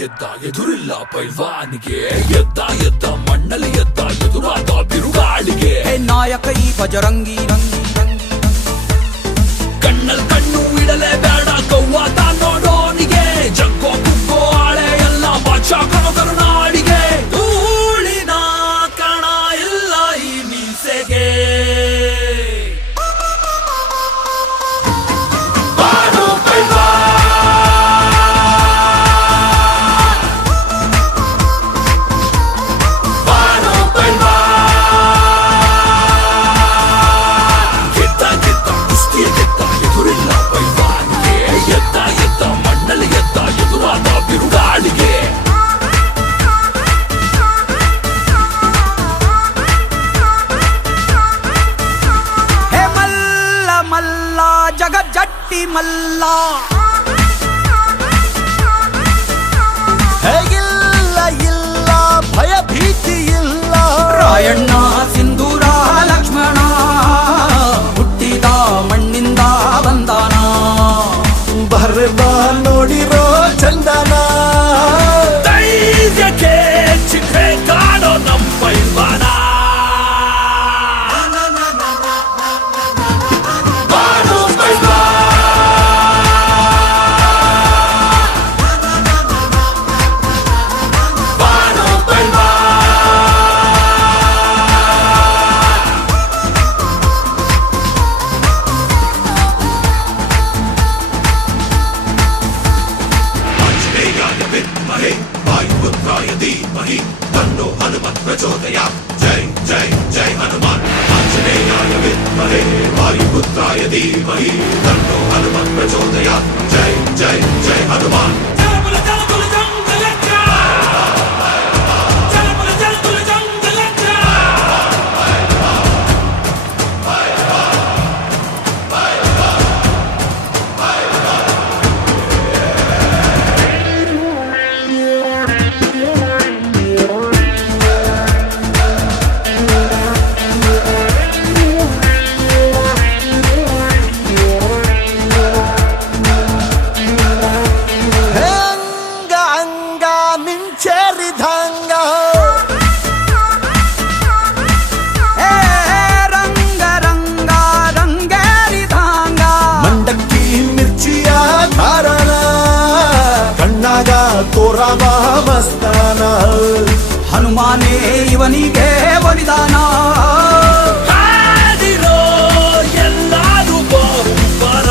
ಗೆದ್ದ ಎದುರಿಲ್ಲ ಪೈಲ್ವಾನಿಗೆ ಎದ್ದ ಮಣ್ಣಲ್ಲಿ ಎದ್ದ ಎದುರಾದ ಬಿರುಗಾಳಿಗೆ ನಾಯಕ ಈ ಬಜರಂಗಿ ರಂಗಿ ರಂಗಿ ಕಣ್ಣಲ್ ಕಣ್ಣು ಇಡಲೇ ಬೇಡ ಕವ್ವಾತ ನೋಡೋನಿಗೆ ಜಗ್ಗೋ ಕುಗ್ಗೋ ಆಳೆ ಎಲ್ಲ ಬಾಚಾ ಕಣೋ ಕರುನಾಡಿಗೆ ಧೂಳಿನ ಕಣ ಇಲ್ಲ ಈ ಮೀಸೆಗೆ ಜಗಜ್ಜಟ್ಟಿ ಮಲ್ಲ ಹೇಗಿಲ್ಲ ಇಲ್ಲ ಭಯ ಭೀತಿ ಇಲ್ಲ ರಾಯಣ್ಣ ಸಿಂಧೂರ ಲಕ್ಷ್ಮಣ ಹುಟ್ಟಿದ ಮಣ್ಣಿಂದ ಬಂದಾನ ಬರ್ಬ ನೋಡಿರೋ ಚಂದನ ಧೈರ್ಯಕ್ಕೆ ಚಿತ್ರೆ ಕಾಡೋ ನಮ್ಮ ಪೈಲ್ವಾನ धीमहि तन्नो हनुमत् प्रचोदयात् जय जय जय हनुमान आञ्जनेयाय विद्महे वायुपुत्राय धीमहि तन्नो हनुमत् प्रचोदयात् जय जय जय हनुमान ತೋರಾಮ ಮಸ್ತಾನ ಹನುಮಾನೇ ಇವನಿಗೆ ಬಲಿದಾನ ಎಲ್ಲಾರು ಬಹುಪರ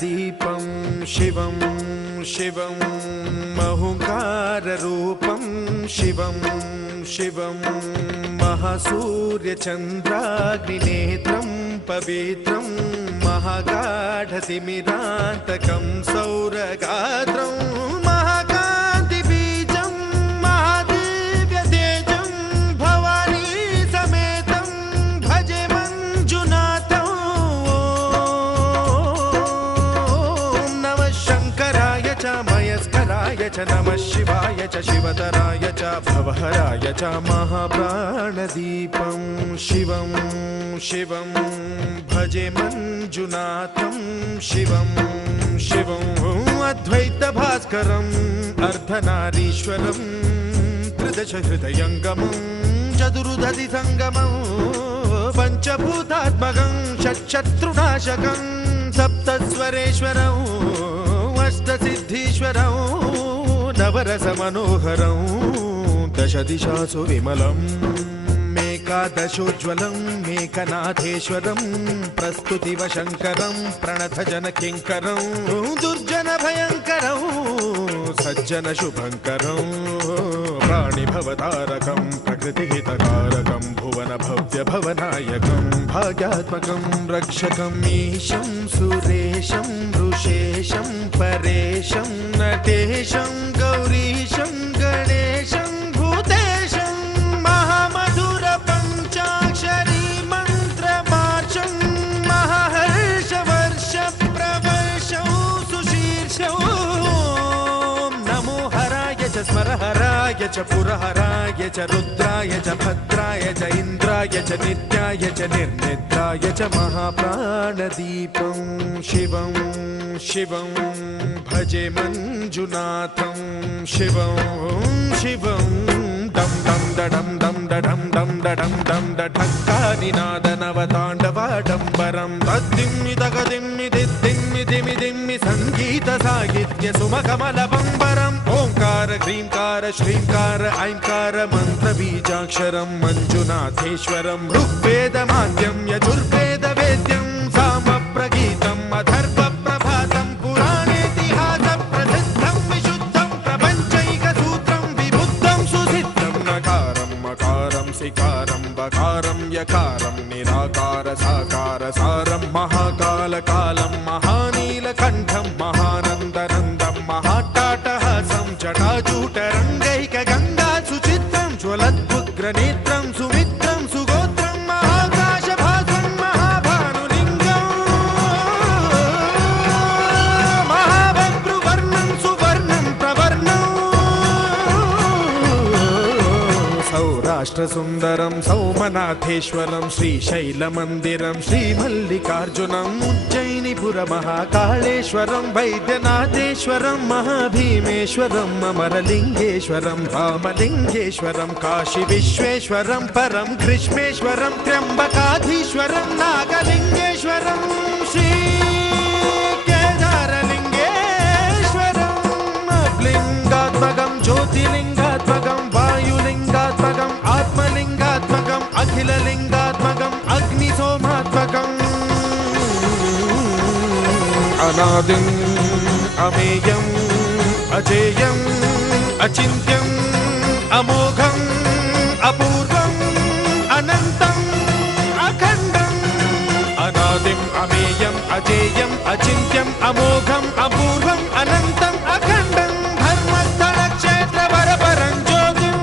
दीपं शिवं शिवं महुकाररूपं शिवं शिवं महासूर्यचन्द्राग्निनेत्रं पवित्रं महागाढतिमिरान्तकं सौरगात्रं महाकान्तिबीजं महादिव्यतेजं भवानी समेतं भजे मञ्जुनाथं। ॐ नमः शङ्कराय च मयस्कराय च नमः शिवाय च शिवतराय च भवहराय च महाप्राणदीपं शिवं शिवं भजे मञ्जुनाथं शिवं शिवं अद्वैतभास्करम् अर्धनारीश्वरं त्रिदशहृदयङ्गमं चतुर्दधिसङ्गमं पञ्चभूतात्मकं षट्शत्रुनाशकं सप्तस्वरेश्वरं अष्टसिद्धीश्वरं नवरसमनोहरं दशदिशासु विमलम् एकादशोज्ज्वलं मेकनाथेश्वरं प्रस्तुतिवशङ्करं प्रणतजनकिङ्करं दुर्जनभयङ्करं सज्जनशुभङ्करं प्राणिभवतारकं प्रकृतिहितकारकं भुवनभव्यभवनायकं भाग्यात्मकं रक्षकं ईशं सुरेशं ऋषेशं परेशं नटेशं गौरीशं गणेशं भूतेशं महामधुर पञ्चाक्षरी मन्त्रमार्चं महाहर्षवर्ष प्रवर्षं सुशीर्षं नमो हराय च स्मरहराय च पुरहराय च रुद्राय च भद्राय च इन्द्राय च नित्याय च निर्निद्राय च महाप्राणदीपं शिवं शिवं भजे मञ्जुनाथं शिवं शिवं दं दं दडं दं दडं दं दडं दं दढक्कानिनादनवताण्डवाडम्बरं तद्दिम्मि तगदिम्मि दिद्दिम्मि दिमि दिम्मि सङ्गीतसाहित्य सुमकमलबम्बरम् ओङ्कार ह्रीङ्कार श्रीङ्कार ऐङ्कार मन्त्रबीजाक्षरं मञ्जुनाथेश्वरं ऋग्वेदमाद्यं यजुर्वेदवेद्यं सामप्रगीतम् अथर्वप्रभातं पुराणेतिहासप्रसिद्धं विशुद्धं प्रपञ्चैकसूत्रं विबुद्धं सुसिद्धं नकारं मकारं सिकारं बकारं यकारं निराकार साकार सारं महाकालकालं महानीलकण्ठं महानन्दनन्दं महाट्टाटहासं जटाजूटरङ्गैकगङ्गा सुचित्रं ज्वलद्वुग्रनेत्रं सुमित्रं सुगोत्रं महाकाशभासं महाभानुलिङ्गं महाबभ्रुवर्णं सुवर्णं प्रवर्णं सौराष्ट्रसुन्दरं सौमनाथेश्वरं श्रीशैलमन्दिरं श्रीमल्लिकार्जुनम् उज्जयिनीपुरमहाकाळेश्वरं वैद्यनाथेश्वरं महाभीमेश्वरम् अमरलिङ्गेश्वरं रामलिङ्गेश्वरं काशीविश्वेश्वरं परं कृष्णेश्वरं त्र्यम्बकाधीश्वरं नागलिङ्गेश्वरं श्रीकेदारलिङ्गेश्वरं लिङ्गात्मकं ज्योतिलिङ्गात्मकं वायुलिङ्गात्मकम् आत्मलिङ्गात्मकम् अखिललिङ्गात्मकम् अग्निसोमात्मकम् अनादिम् अमेयम् अजेयम् अचिन्त्यम् अमोघम् अपूर्वम् अनन्तम् अखण्डम् अनादिम् अमेयम् अजेयम् अचिन्त्यम् अमोघम् अपूर्वम् अनन्तम् अखण्डम् धर्मस्थलक्षेत्रवरपरं ज्योतिम्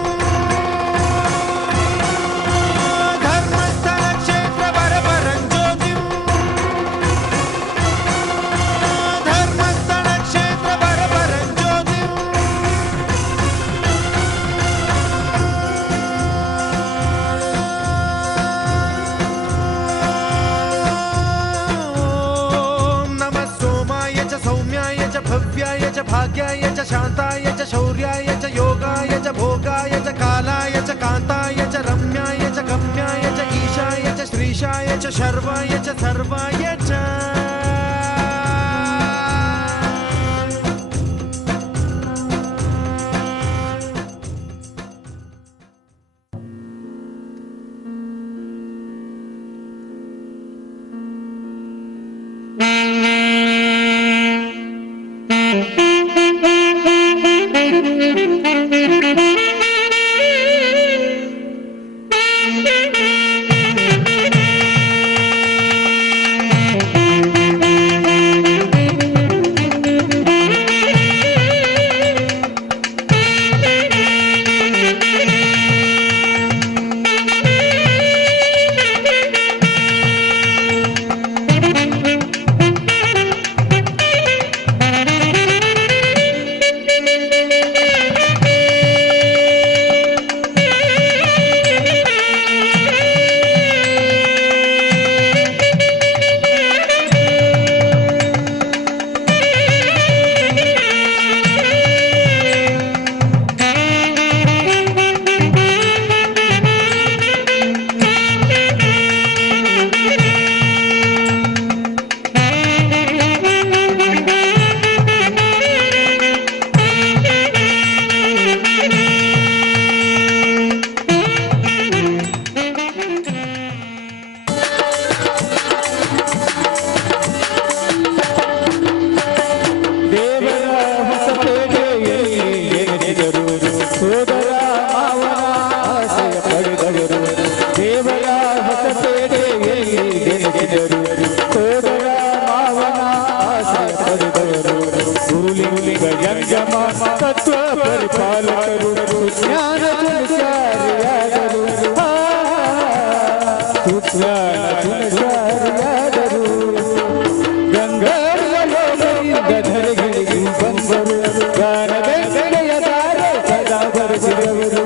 धर्मस्थलक्षेत्रवरपरं ज्योतिम् धर्मस्थलक्षेत्रवरपरं ज्योतिम् भव्याय च भाग्याय च शान्ताय च शौर्याय च योगाय च भोगाय च कालाय च कान्ताय च रम्याय च गम्याय च ईशाय च श्रीशाय च शर्वाय च सर्वाय च ಯಾದರು ಗಂಗಾಧರಗಿರಿ ಬಂದರು ಗಾನಗಂಗೆಯ ತಾರೆ ಸದಾ ಬರೆಸಿದವರು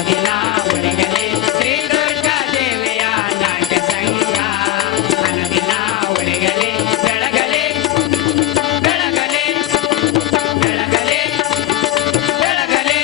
ಅನುದಿನ ಉಳಿಯಲಿ ಶ್ರೀ ದುರ್ಗಾ ದೇವಿಯ ನಾಟ್ಯ ಸಂಘ ಅನುದಿನ ಉಳಿಯಲಿ ಬೆಳಗಲಿ ಬೆಳಗಲಿ ಬೆಳಗಲಿ ಬೆಳಗಲಿ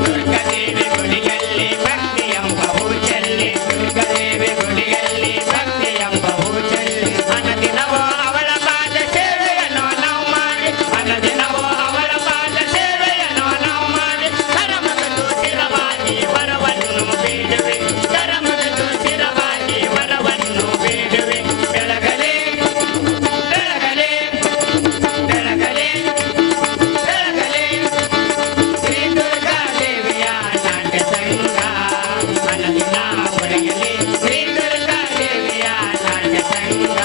ದುರ್ಗಾದೇವಿ ಗುಡಿಯಲ್ಲಿ ಭಕ್ತಿ ಎಂಬ ಹೂಚಲ್ಲಿ ದುರ್ಗಾದೇವಿ ಗುಡಿಯಲ್ಲಿ ಭಕ್ತಿ ಎಂಬ ಹೂಚಲ್ಲಿ ಅನದಿನವೋ ಅವಳ ಪಾದ ಸೇವೆಯನ್ನು ನಾವು ಮಾಡಿ ಅನದಿನವೋ ಅವಳ ಪಾದ ಸೇವೆಯನ್ನು ನಾವು ಮಾಡಿ ಕರಮಗದು ಸ್ಥಿರವಾಗಿ ವರವನ್ನು ಬೇಡುವೆ ಕರಮಗದು ಸ್ಥಿರವಾಗಿ ವರವನ್ನು ಬೇಡುವೆ ಬೆಳಗಲಿ ಬೆಳಗಲಿ ಬೆಳಗಲಿ ಬೆಳಗಲಿ ಶ್ರೀ ದುರ್ಗಾ ದೇವಿಯ ನಾಟ್ಯ ಸಂಘ ಅನದಿನ ಉಳಿಯಲಿ ಶ್ರೀ ದುರ್ಗಾ ದೇವಿಯ ನಾಟ್ಯ ಸಂಘ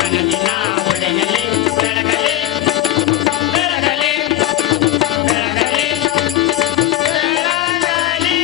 ಅನದಿನ ಉಳಿಯಲಿ ಬೆಳಗಲಿ ಬೆಳಗಲಿ ಬೆಳಗಲಿ ಬೆಳಗಲಿ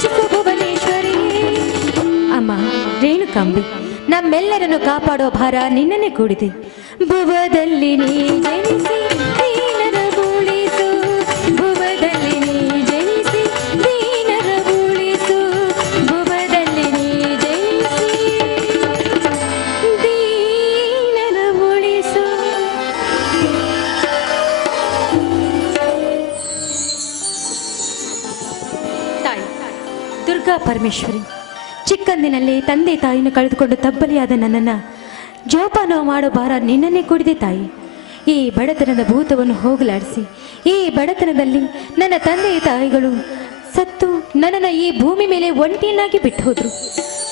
ರಕ್ಷಿಸು ಭುವನೇಶ್ವರಿ. ಅಮ್ಮ ರೇಣುಕಾಂಬೆ, ನಮ್ಮೆಲ್ಲರನ್ನು ಕಾಪಾಡೋ ಭಾರ ನಿನ್ನನ್ನೇ ಕೂಡಿದೆ. ಭುವದಲ್ಲಿ ನೀ ಜನಿಸಿ ದೀನರ ಉಳಿಸು, ಭುವದಲ್ಲಿ ನೀ ಜನಿಸಿ ದೀನರ ಉಳಿಸು, ಭುವದಲ್ಲಿ ನೀ ಜನಿಸಿ ದೀನರ ಉಳಿಸು. ತಾಯಿ ದುರ್ಗಾ ಪರಮೇಶ್ವರಿ, ಚಿಕ್ಕಂದಿನಲ್ಲಿ ತಂದೆ ತಾಯಿಯನ್ನು ಕಳೆದುಕೊಂಡು ತಬ್ಬಲಿಯಾದ ನನ್ನನ್ನು ಜೋಪಾನ ಮಾಡೋ ಭಾರ ನಿನ್ನನ್ನೇ ಕೂಡಿದೆ ತಾಯಿ. ಈ ಬಡತನದ ಭೂತವನ್ನು ಹೋಗಲಾಡಿಸಿ, ಈ ಬಡತನದಲ್ಲಿ ನನ್ನ ತಂದೆ ತಾಯಿಗಳು ಸತ್ತು ನನ್ನನ್ನು ಈ ಭೂಮಿ ಮೇಲೆ ಒಂಟಿಯನ್ನಾಗಿ ಬಿಟ್ಟು ಹೋದರು.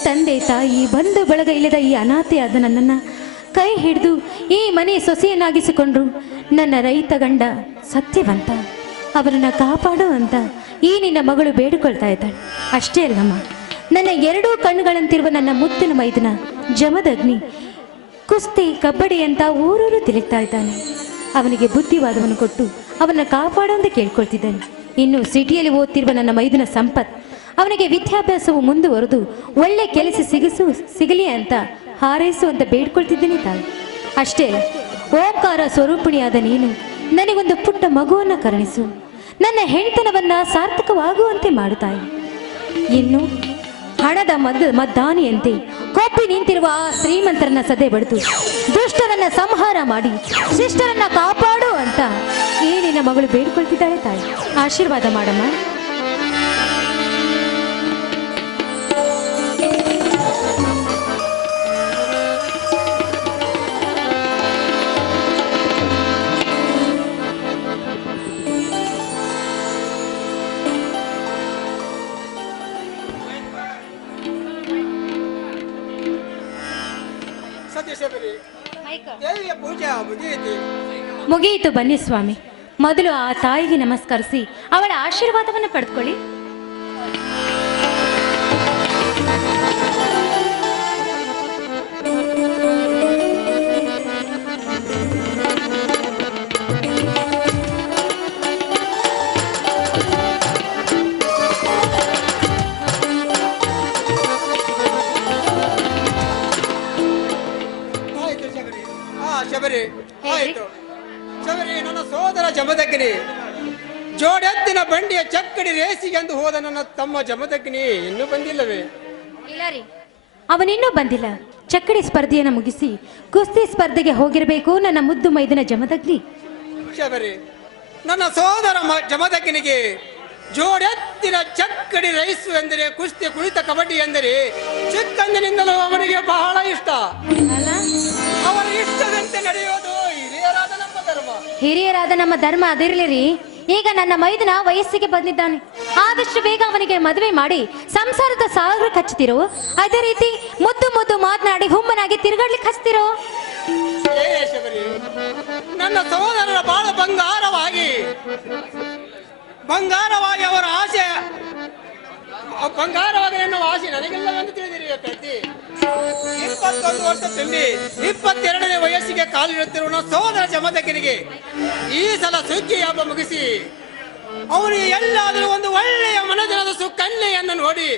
ತಂದೆ ತಾಯಿ ಬಂಧು ಬಳಗ ಇಲ್ಲದ ಈ ಅನಾಥೆಯಾದ ನನ್ನನ್ನು ಕೈ ಹಿಡಿದು ಈ ಮನೆ ಸೊಸೆಯನ್ನಾಗಿಸಿಕೊಂಡ್ರು ನನ್ನ ರೈತ ಗಂಡ ಸತ್ಯವಂತ. ಅವರನ್ನು ಕಾಪಾಡು ಅಂತ ಈ ನಿನ್ನ ಮಗಳು ಬೇಡಿಕೊಳ್ತಾ ಇದ್ದಾಳೆ. ಅಷ್ಟೇ ಅಲ್ಲಮ್ಮ, ನನ್ನ ಎರಡೂ ಕಣ್ಣುಗಳಂತಿರುವ ನನ್ನ ಮುತ್ತಿನ ಮೈದನ ಜಮದಗ್ನಿ ಕುಸ್ತಿ ಕಬಡ್ಡಿ ಅಂತ ಊರೂರು ತಿರುಗ್ತಾ ಇದ್ದಾನೆ. ಅವನಿಗೆ ಬುದ್ಧಿವಾದವನ್ನು ಕೊಟ್ಟು ಅವನ ಕಾಪಾಡು ಅಂತ ಕೇಳ್ಕೊಳ್ತಿದ್ದಾನೆ. ಇನ್ನು ಸಿಟಿಯಲ್ಲಿ ಓದ್ತಿರುವ ನನ್ನ ಮೈದನ ಸಂಪತ್, ಅವನಿಗೆ ವಿದ್ಯಾಭ್ಯಾಸವು ಮುಂದುವರೆದು ಒಳ್ಳೆ ಕೆಲಸ ಸಿಗಲಿ ಅಂತ ಹಾರೈಸು ಅಂತ ಬೇಡ್ಕೊಳ್ತಿದ್ದೀನಿ ತಾಯಿ. ಅಷ್ಟೇ ಅಲ್ಲ, ಓಂಕಾರ ಸ್ವರೂಪಿಣಿಯಾದ ನೀನು ನನಗೊಂದು ಪುಟ್ಟ ಮಗುವನ್ನು ಕರುಣಿಸು, ನನ್ನ ಹೆಣ್ತನವನ್ನ ಸಾರ್ಥಕವಾಗುವಂತೆ ಮಾಡು ತಾಯಿ. ಇನ್ನು ಹಣದ ಮದ್ದಾನಿಯಂತೆ ಕೊಪ್ಪಿ ನಿಂತಿರುವ ಆ ಶ್ರೀಮಂತರನ್ನ ಸದೆ ಬಡಿದು ದುಷ್ಟರನ್ನ ಸಂಹಾರ ಮಾಡಿ ಶಿಷ್ಟರನ್ನ ಕಾಪಾಡು ಅಂತ ಈ ನಿನ್ನ ಮಗಳು ಬೇಡ್ಕೊಳ್ತಿದ್ದಾಳೆ ತಾಯಿ. ಆಶೀರ್ವಾದ ಮಾಡಮ್ಮ. ದೇವಿಯ ಪೂಜೆ ಮುಗಿಯಿತು. ಬನ್ನಿ ಸ್ವಾಮಿ, ಮೊದಲು ಆ ತಾಯಿಗೆ ನಮಸ್ಕರಿಸಿ ಅವಳ ಆಶೀರ್ವಾದವನ್ನು ಪಡೆದುಕೊಳ್ಳಿ. ಶಬರಿ ಆಯಿತು. ಶಬರಿ, ನನ್ನ ಸೋದರ ಜಮದಗ್ನಿ ಜೋಡೆತ್ತಿನ ಬಂಡಿಯ ಚಕ್ಕಡಿ ರೇಸಿಗೆಂದು ಹೋದ ನನ್ನ ತಮ್ಮ ಜಮದಗ್ನಿ ಇನ್ನೂ ಬಂದಿಲ್ಲವೇ? ಇಲ್ಲ ರೀ, ಅವನಿನ್ನೂ ಬಂದಿಲ್ಲ. ಚಕ್ಕಡಿ ಸ್ಪರ್ಧೆಯನ್ನು ಮುಗಿಸಿ ಕುಸ್ತಿ ಸ್ಪರ್ಧೆಗೆ ಹೋಗಿರಬೇಕು ನನ್ನ ಮುದ್ದು ಮೈದನ ಜಮದಗ್ನಿ. ಶಬರಿ, ನನ್ನ ಸೋದರ ಜಮದಗ್ನಿಗೆ ಜೋಡೆತ್ತಿನ ಚಕ್ಕಡಿ ರೈಸು ಎಂದರೆ, ಕುಸ್ತಿ ಕುಳಿತ ಕಬಡ್ಡಿ ಎಂದರೆ ಚಿಕ್ಕಂದಿನಿಂದಲೂ ಅವನಿಗೆ ಬಹಳ ಇಷ್ಟ. ಅವರ ಇಷ್ಟದಂತೆ ನಡೆಯೋದು ಹಿರಿಯರಾದ ನಮ್ಮ ಧರ್ಮ ಅದಿರಲಿ ರೀ. ಈಗ ನನ್ನ ಮೈದನ ವಯಸ್ಸಿಗೆ ಬಂದಿದ್ದಾನೆ, ಆದಷ್ಟು ಬೇಗ ಅವನಿಗೆ ಮದುವೆ ಮಾಡಿ ಸಂಸಾರದ ಸಾಗರ ಹಚ್ಚುತ್ತಿರೋ, ಅದೇ ರೀತಿ ಮುದ್ದು ಮುದ್ದು ಮಾತನಾಡಿ ಹುಮ್ಮನಾಗಿ ತಿರುಗಾಡ್ಲಿಕ್ಕೆ ಹಚ್ತಿರೋ. ನನ್ನ ಸಹೋದರರ ಬಾಳ ಬಂಗಾರವಾಗಿ ಅವರ ಆಸೆ, ಬಂಗಾರವಾಗಿ ಎನ್ನುವ ಆಸೆ ನನಗೆಲ್ಲವೆಂದು ತಿಳಿದಿರಿ ಪ್ರತಿ 21 ವರ್ಷ ತುಂಬಿ 22ನೇ ವಯಸ್ಸಿಗೆ ಕಾಲಿಡುತ್ತಿರುವ ಸಹೋದರ ಜಮದಗ್ನಿಗೆ ಈ ಸಲ ಸುಗ್ಗಿ ಹಬ್ಬ ಮುಗಿಸಿ ಅವನಿಗೆ ಎಲ್ಲಾದರೂ ಒಂದು ಒಳ್ಳೆಯ ಮನದಿನದ ಸುಕನ್ಯೆಯನ್ನು ನೋಡಿ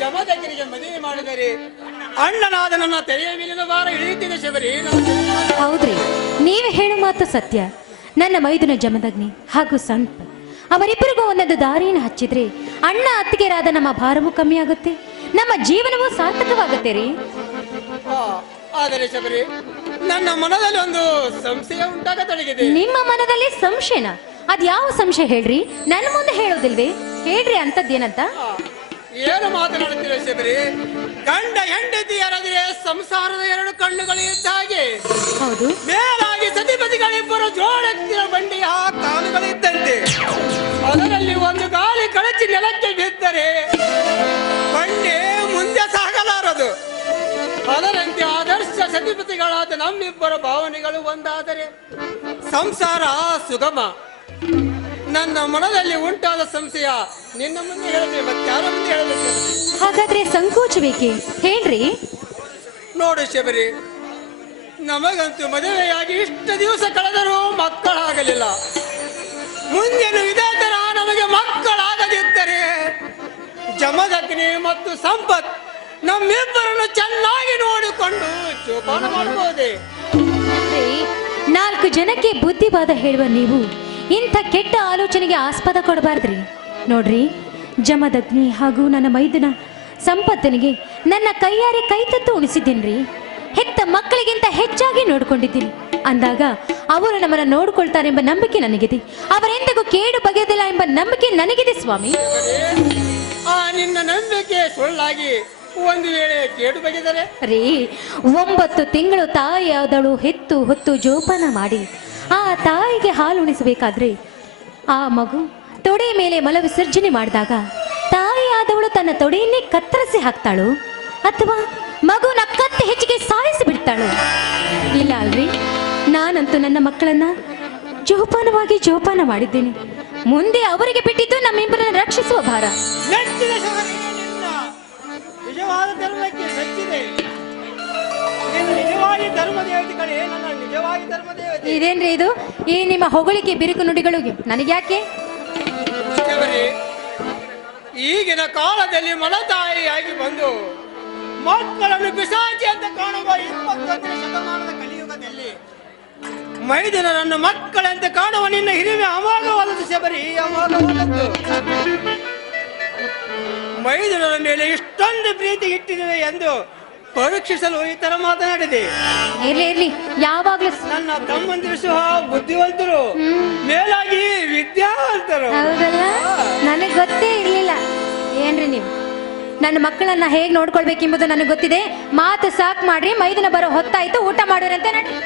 ಜಮದಗ್ನಿಗೆ ಮದುವೆ ಮಾಡಿದರೆ ಅಣ್ಣನಾದ ನನ್ನ ತೆರೆಯ ಮೇಲಿನ ಭಾರ ಇಳಿಯುತ್ತಿದೆ. ಶಬರಿ, ಹೌದ್ರಿ, ನೀವು ಹೇಳು ಮಾತು ಸತ್ಯ. ನನ್ನ ಮೈದುನ ಜಮದಗ್ನಿ ಹಾಗೂ ಸಂತ ಅವರಿಬ್ಬರಿಗೂ ಒಂದೊಂದು ದಾರಿಯನ್ನು ಹಚ್ಚಿದ್ರೆ ಅಣ್ಣ ಅತ್ತಿಗೆರಾದ ನಮ್ಮ ಭಾರವೂ ಕಮ್ಮಿ ಆಗುತ್ತೆ, ನಮ್ಮ ಜೀವನವೂ ಸಾರ್ಥಕವಾಗುತ್ತೆ ರೀ. ಆದರೆ ಶಬರಿ, ನನ್ನ ಮನದಲ್ಲಿ ಒಂದು ಸಂಶಯ ಉಂಟಾಗತೊಡಗಿದೆ. ನಿಮ್ಮ ಮನದಲ್ಲಿ ಸಂಶಯನ? ಅದ್ಯಾವ ಸಂಶಯ ಹೇಳ್ರಿ, ನನ್ನ ಮುಂದೆ ಹೇಳೋದಿಲ್ವೇ? ಹೇಳ್ರಿ ಅಂತದ್ದೇನಂತ. ಏನು ಮಾತನಾಡುತ್ತೀರ ಶಬರಿ? ಗಂಡ ಹೆಂಡತಿಯರಾದ್ರೆ ಸಂಸಾರದ 2 ಕಣ್ಣುಗಳು ಇದ್ದ ಹಾಗೆ, ಹೌದು, ಮೇಲಾಗಿ ಸತಿಪತಿಗಳಿಬ್ಬರು ಜೋಡೆತ್ತಿನ ಬಂಡಿಯ ಕಾಲುಗಳಿದ್ದಂತೆ. ಅದರಲ್ಲಿ ಒಂದು ಗಾಳಿ ಕಳಚಿ ನೆಲಕ್ಕೆ ಬಿದ್ದರೆ ಬಂಡೆ ಮುಂದೆ ಸಾಗಲಾರದು. ಅದರಂತೆ ಆದರ್ಶ ಸತಿಪತಿಗಳಾದ ನಮ್ಮಿಬ್ಬರ ಭಾವನೆಗಳು ಒಂದಾದರೆ ಸಂಸಾರ ಸುಗಮ. ನನ್ನ ಮನದಲ್ಲಿ ಉಂಟಾದ ಸಂಶಯ ನಿನ್ನ ಮುಂದೆ ಹೇಳಬೇಕು, ಮತ್ತಾರ ಮುಂದೆ ಹೇಳಬೇಕು. ಹಾಗಾದ್ರೆ ಸಂಕೋಚ ಬೇಕೆ? ಹೇಳ್ರಿ. ನೋಡು ಶಬರಿ, ನಮಗಂತೂ ಮದುವೆಯಾಗಿ ಇಷ್ಟ ದಿವಸ ಕಳೆದರೂ ಮಕ್ಕಳಾಗಲಿಲ್ಲ. ಮುಂದೇನು ಇದೇ ತರ ನಮಗೆ ಮಕ್ಕಳಾಗದಿದ್ದರೆ ಜಮದಗ್ನಿ ಮತ್ತು ಸಂಪತ್ ನಮ್ಮಿಬ್ಬರನ್ನು ಚೆನ್ನಾಗಿ ನೋಡಿಕೊಂಡು ಜೋಪಾನ ಮಾಡಬಹುದೇ? ರೀ, 4 ಜನಕ್ಕೆ ಬುದ್ಧಿವಾದ ಹೇಳುವ ನೀವು ಇಂಥ ಕೆಟ್ಟ ಆಲೋಚನೆಗೆ ಆಸ್ಪದ ಕೊಡಬಾರ್ದ್ರಿ. ನೋಡ್ರಿ, ಜಮದಗ್ನಿ ಹಾಗೂ ನನ್ನ ಮೈದುನ ಸಂಪತ್ತನಿಗೆ ನನ್ನ ಕೈಯಾರೆ ಕೈತತ್ತು ಉಣಿಸಿದ್ದೀನ್ರಿ. ಹೆತ್ತ ಮಕ್ಕಳಿಗಿಂತ ಹೆಚ್ಚಾಗಿ ನೋಡ್ಕೊಂಡಿದ್ದೀನಿ ಅಂದಾಗ ಅವರು ನಮ್ಮನ್ನು ನೋಡ್ಕೊಳ್ತಾರೆ ಎಂಬ ನಂಬಿಕೆ ನನಗಿದೆ. ಅವರೆಂದಿಗೂ ಕೇಡು ಬಗೆಯೋದಿಲ್ಲ ಎಂಬ ನಂಬಿಕೆ ನನಗಿದೆ ಸ್ವಾಮಿ. ಆ ನಿನ್ನ ನಂಬಿಕೆ ಸುಳ್ಳಾಗಿ ಒಂದು ವೇಳೆ ಕೇಡು ಬಗೆದರೆ? ರೀ, 9 ತಿಂಗಳು ತಾಯಿಯಾದಳು ಹೆತ್ತು ಹೊತ್ತು ಜೋಪಾನ ಮಾಡಿ ಆ ತಾಯಿಗೆ ಹಾಲು ಉಣಿಸಬೇಕಾದ್ರೆ ಆ ಮಗು ತೊಡೆ ಮೇಲೆ ಮಲ ವಿಸರ್ಜನೆ ಮಾಡಿದಾಗ ತಾಯಿಯಾದವಳು ತನ್ನ ತೊಡೆಯನ್ನೇ ಕತ್ತರಿಸಿ ಹಾಕ್ತಾಳು ಅಥವಾ ಮಗುನ ಕತ್ತಿ ಹೆಚ್ಚಿಗೆ ಸಾಯಿಸಿ ಬಿಡ್ತಾಳು? ಇಲ್ಲ ಅಲ್ರಿ, ನಾನಂತೂ ನನ್ನ ಮಕ್ಕಳನ್ನ ಜೋಪಾನ ಮಾಡಿದ್ದೇನೆ. ಮುಂದೆ ಅವರಿಗೆ ಬಿಟ್ಟಿದ್ದು ನಮ್ಮಿಬ್ಬರನ್ನು ರಕ್ಷಿಸುವ ಭಾರ. ಮೆಚ್ಚಿದ ಶಬರಿ, ನಿನ್ನ ನಿಜವಾದ ಧರ್ಮಕ್ಕೆ ಮೆಚ್ಚಿದೆ. ನಿನ್ನ ನಿಜವಾಗಿ ಧರ್ಮದೇವತೆ ಕಡೆ, ನನ್ನ ನಿಜವಾಗಿ ಧರ್ಮದೇವತೆ. ಇದೇನ್ರಿ ಇದು? ಈ ನಿಮ್ಮ ಹೊಗಳಿಕೆ ಬಿರುಕು ನುಡಿಗಳು ನನಗೆ ಯಾಕೆ? ಶಬರಿ, ಈಗಿನ ಕಾಲದಲ್ಲಿ ಮಲತಾಯಿಯಾಗಿ ಬಂದು ಮಕ್ಕಳನ್ನು ಪಿಶಾಚಿ ಅಂತ ಕಾಣುವ 21ನೇ ಶತಮಾನದ ಕಲಿಯುಗದಲ್ಲಿ ಮೈದಿನ ನನ್ನ ಮಕ್ಕಳಂತೆ ಕಾಣುವ ನಿನ್ನ ಹಿರಿಮೆ ಅಮೋಘವಾದದ್ದು ಶಬರಿ, ಅಮೋಘವಾದದ್ದು. ಮೈದಿನರ ಮೇಲೆ ಇಷ್ಟೊಂದು ಪ್ರೀತಿ ಇಟ್ಟಿದೆ ಎಂದು ಪರೀಕ್ಷಿಸಲು ಈ ತರ ಮಾತನಾಡಿದೆ. ಇರ್ಲಿ ಯಾವಾಗ್ಲೂ ನನ್ನ ತಮ್ಮಂದಿರು ಸಹ ಬುದ್ಧಿವಂತರು, ಮೇಲಾಗಿ ವಿದ್ಯಾವಂತರು. ಹೌದಲ್ಲ, ನನಗೆ ಗೊತ್ತೇ ಇರ್ಲಿಲ್ಲ. ಏನ್ರಿ ನೀವು ನನ್ನ ಮಕ್ಕಳನ್ನ ಹೇಗೆ ನೋಡ್ಕೊಳ್ಬೇಕೆಂಬುದು ನನಗೆ ಗೊತ್ತಿದೆ. ಮಾತು ಸಾಕು ಮಾಡ್ರಿ, ಮೈದನ ಬರೋ ಹೊತ್ತಾಯ್ತು, ಊಟ ಮಾಡೋರಂತೆ ನಡ್ರಿ.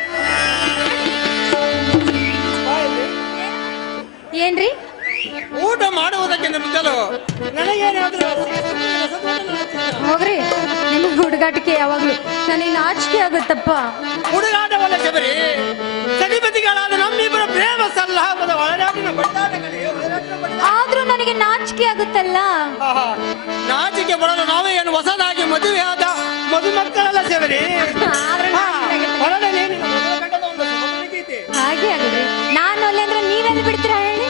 ಏನ್ರಿ? ಊಟ ಮಾಡುವುದಕ್ಕಿಂತ ಮೊದಲು ನನಗೇನಾದ್ರೂ ಹೋಗ್ರಿ, ನಿಮ್ಮ ಹುಡುಗಾಟಿಕೆ ಯಾವಾಗ್ಲೂ ನನಗೆ ನಾಚಿಕೆ ಆಗುತ್ತಪ್ಪ. ಹುಡುಗಾಟವಲ್ಲ ಶಬರಿ, ಸತಿಪತಿಗಳಾದ ನಮ್ಮಿಬ್ಬರ ಪ್ರೇಮ ಸಲ್ಲಾಪದ ಒಳನಾಡಿನ ಬಡದಾಟಗಳೇ. ಆದ್ರೂ ನನಗೆ ನಾಚಿಕೆ ಆಗುತ್ತಲ್ಲ. ನಾಚಿಕೆ ಬರಲು ನಾವೇ ಏನು ಹೊಸದಾಗಿ ಮದುವೆಯಾದ ಮದುಮಕ್ಕಳಲ್ಲ ಶಬರಿ. ಹೊರಡೆ ನೀನು ಮದುವೆ ಗಂಡದ ಒಂದು ಶುಭಗೀತೆ. ಹಾಗೆ ಆಗಲಿ. ನಾನು ಅಲ್ಲೇ ಅಂದ್ರೆ ನೀವೆಲ್ಲಿ ಬಿಡ್ತೀರಾ ಹೇಳಿ?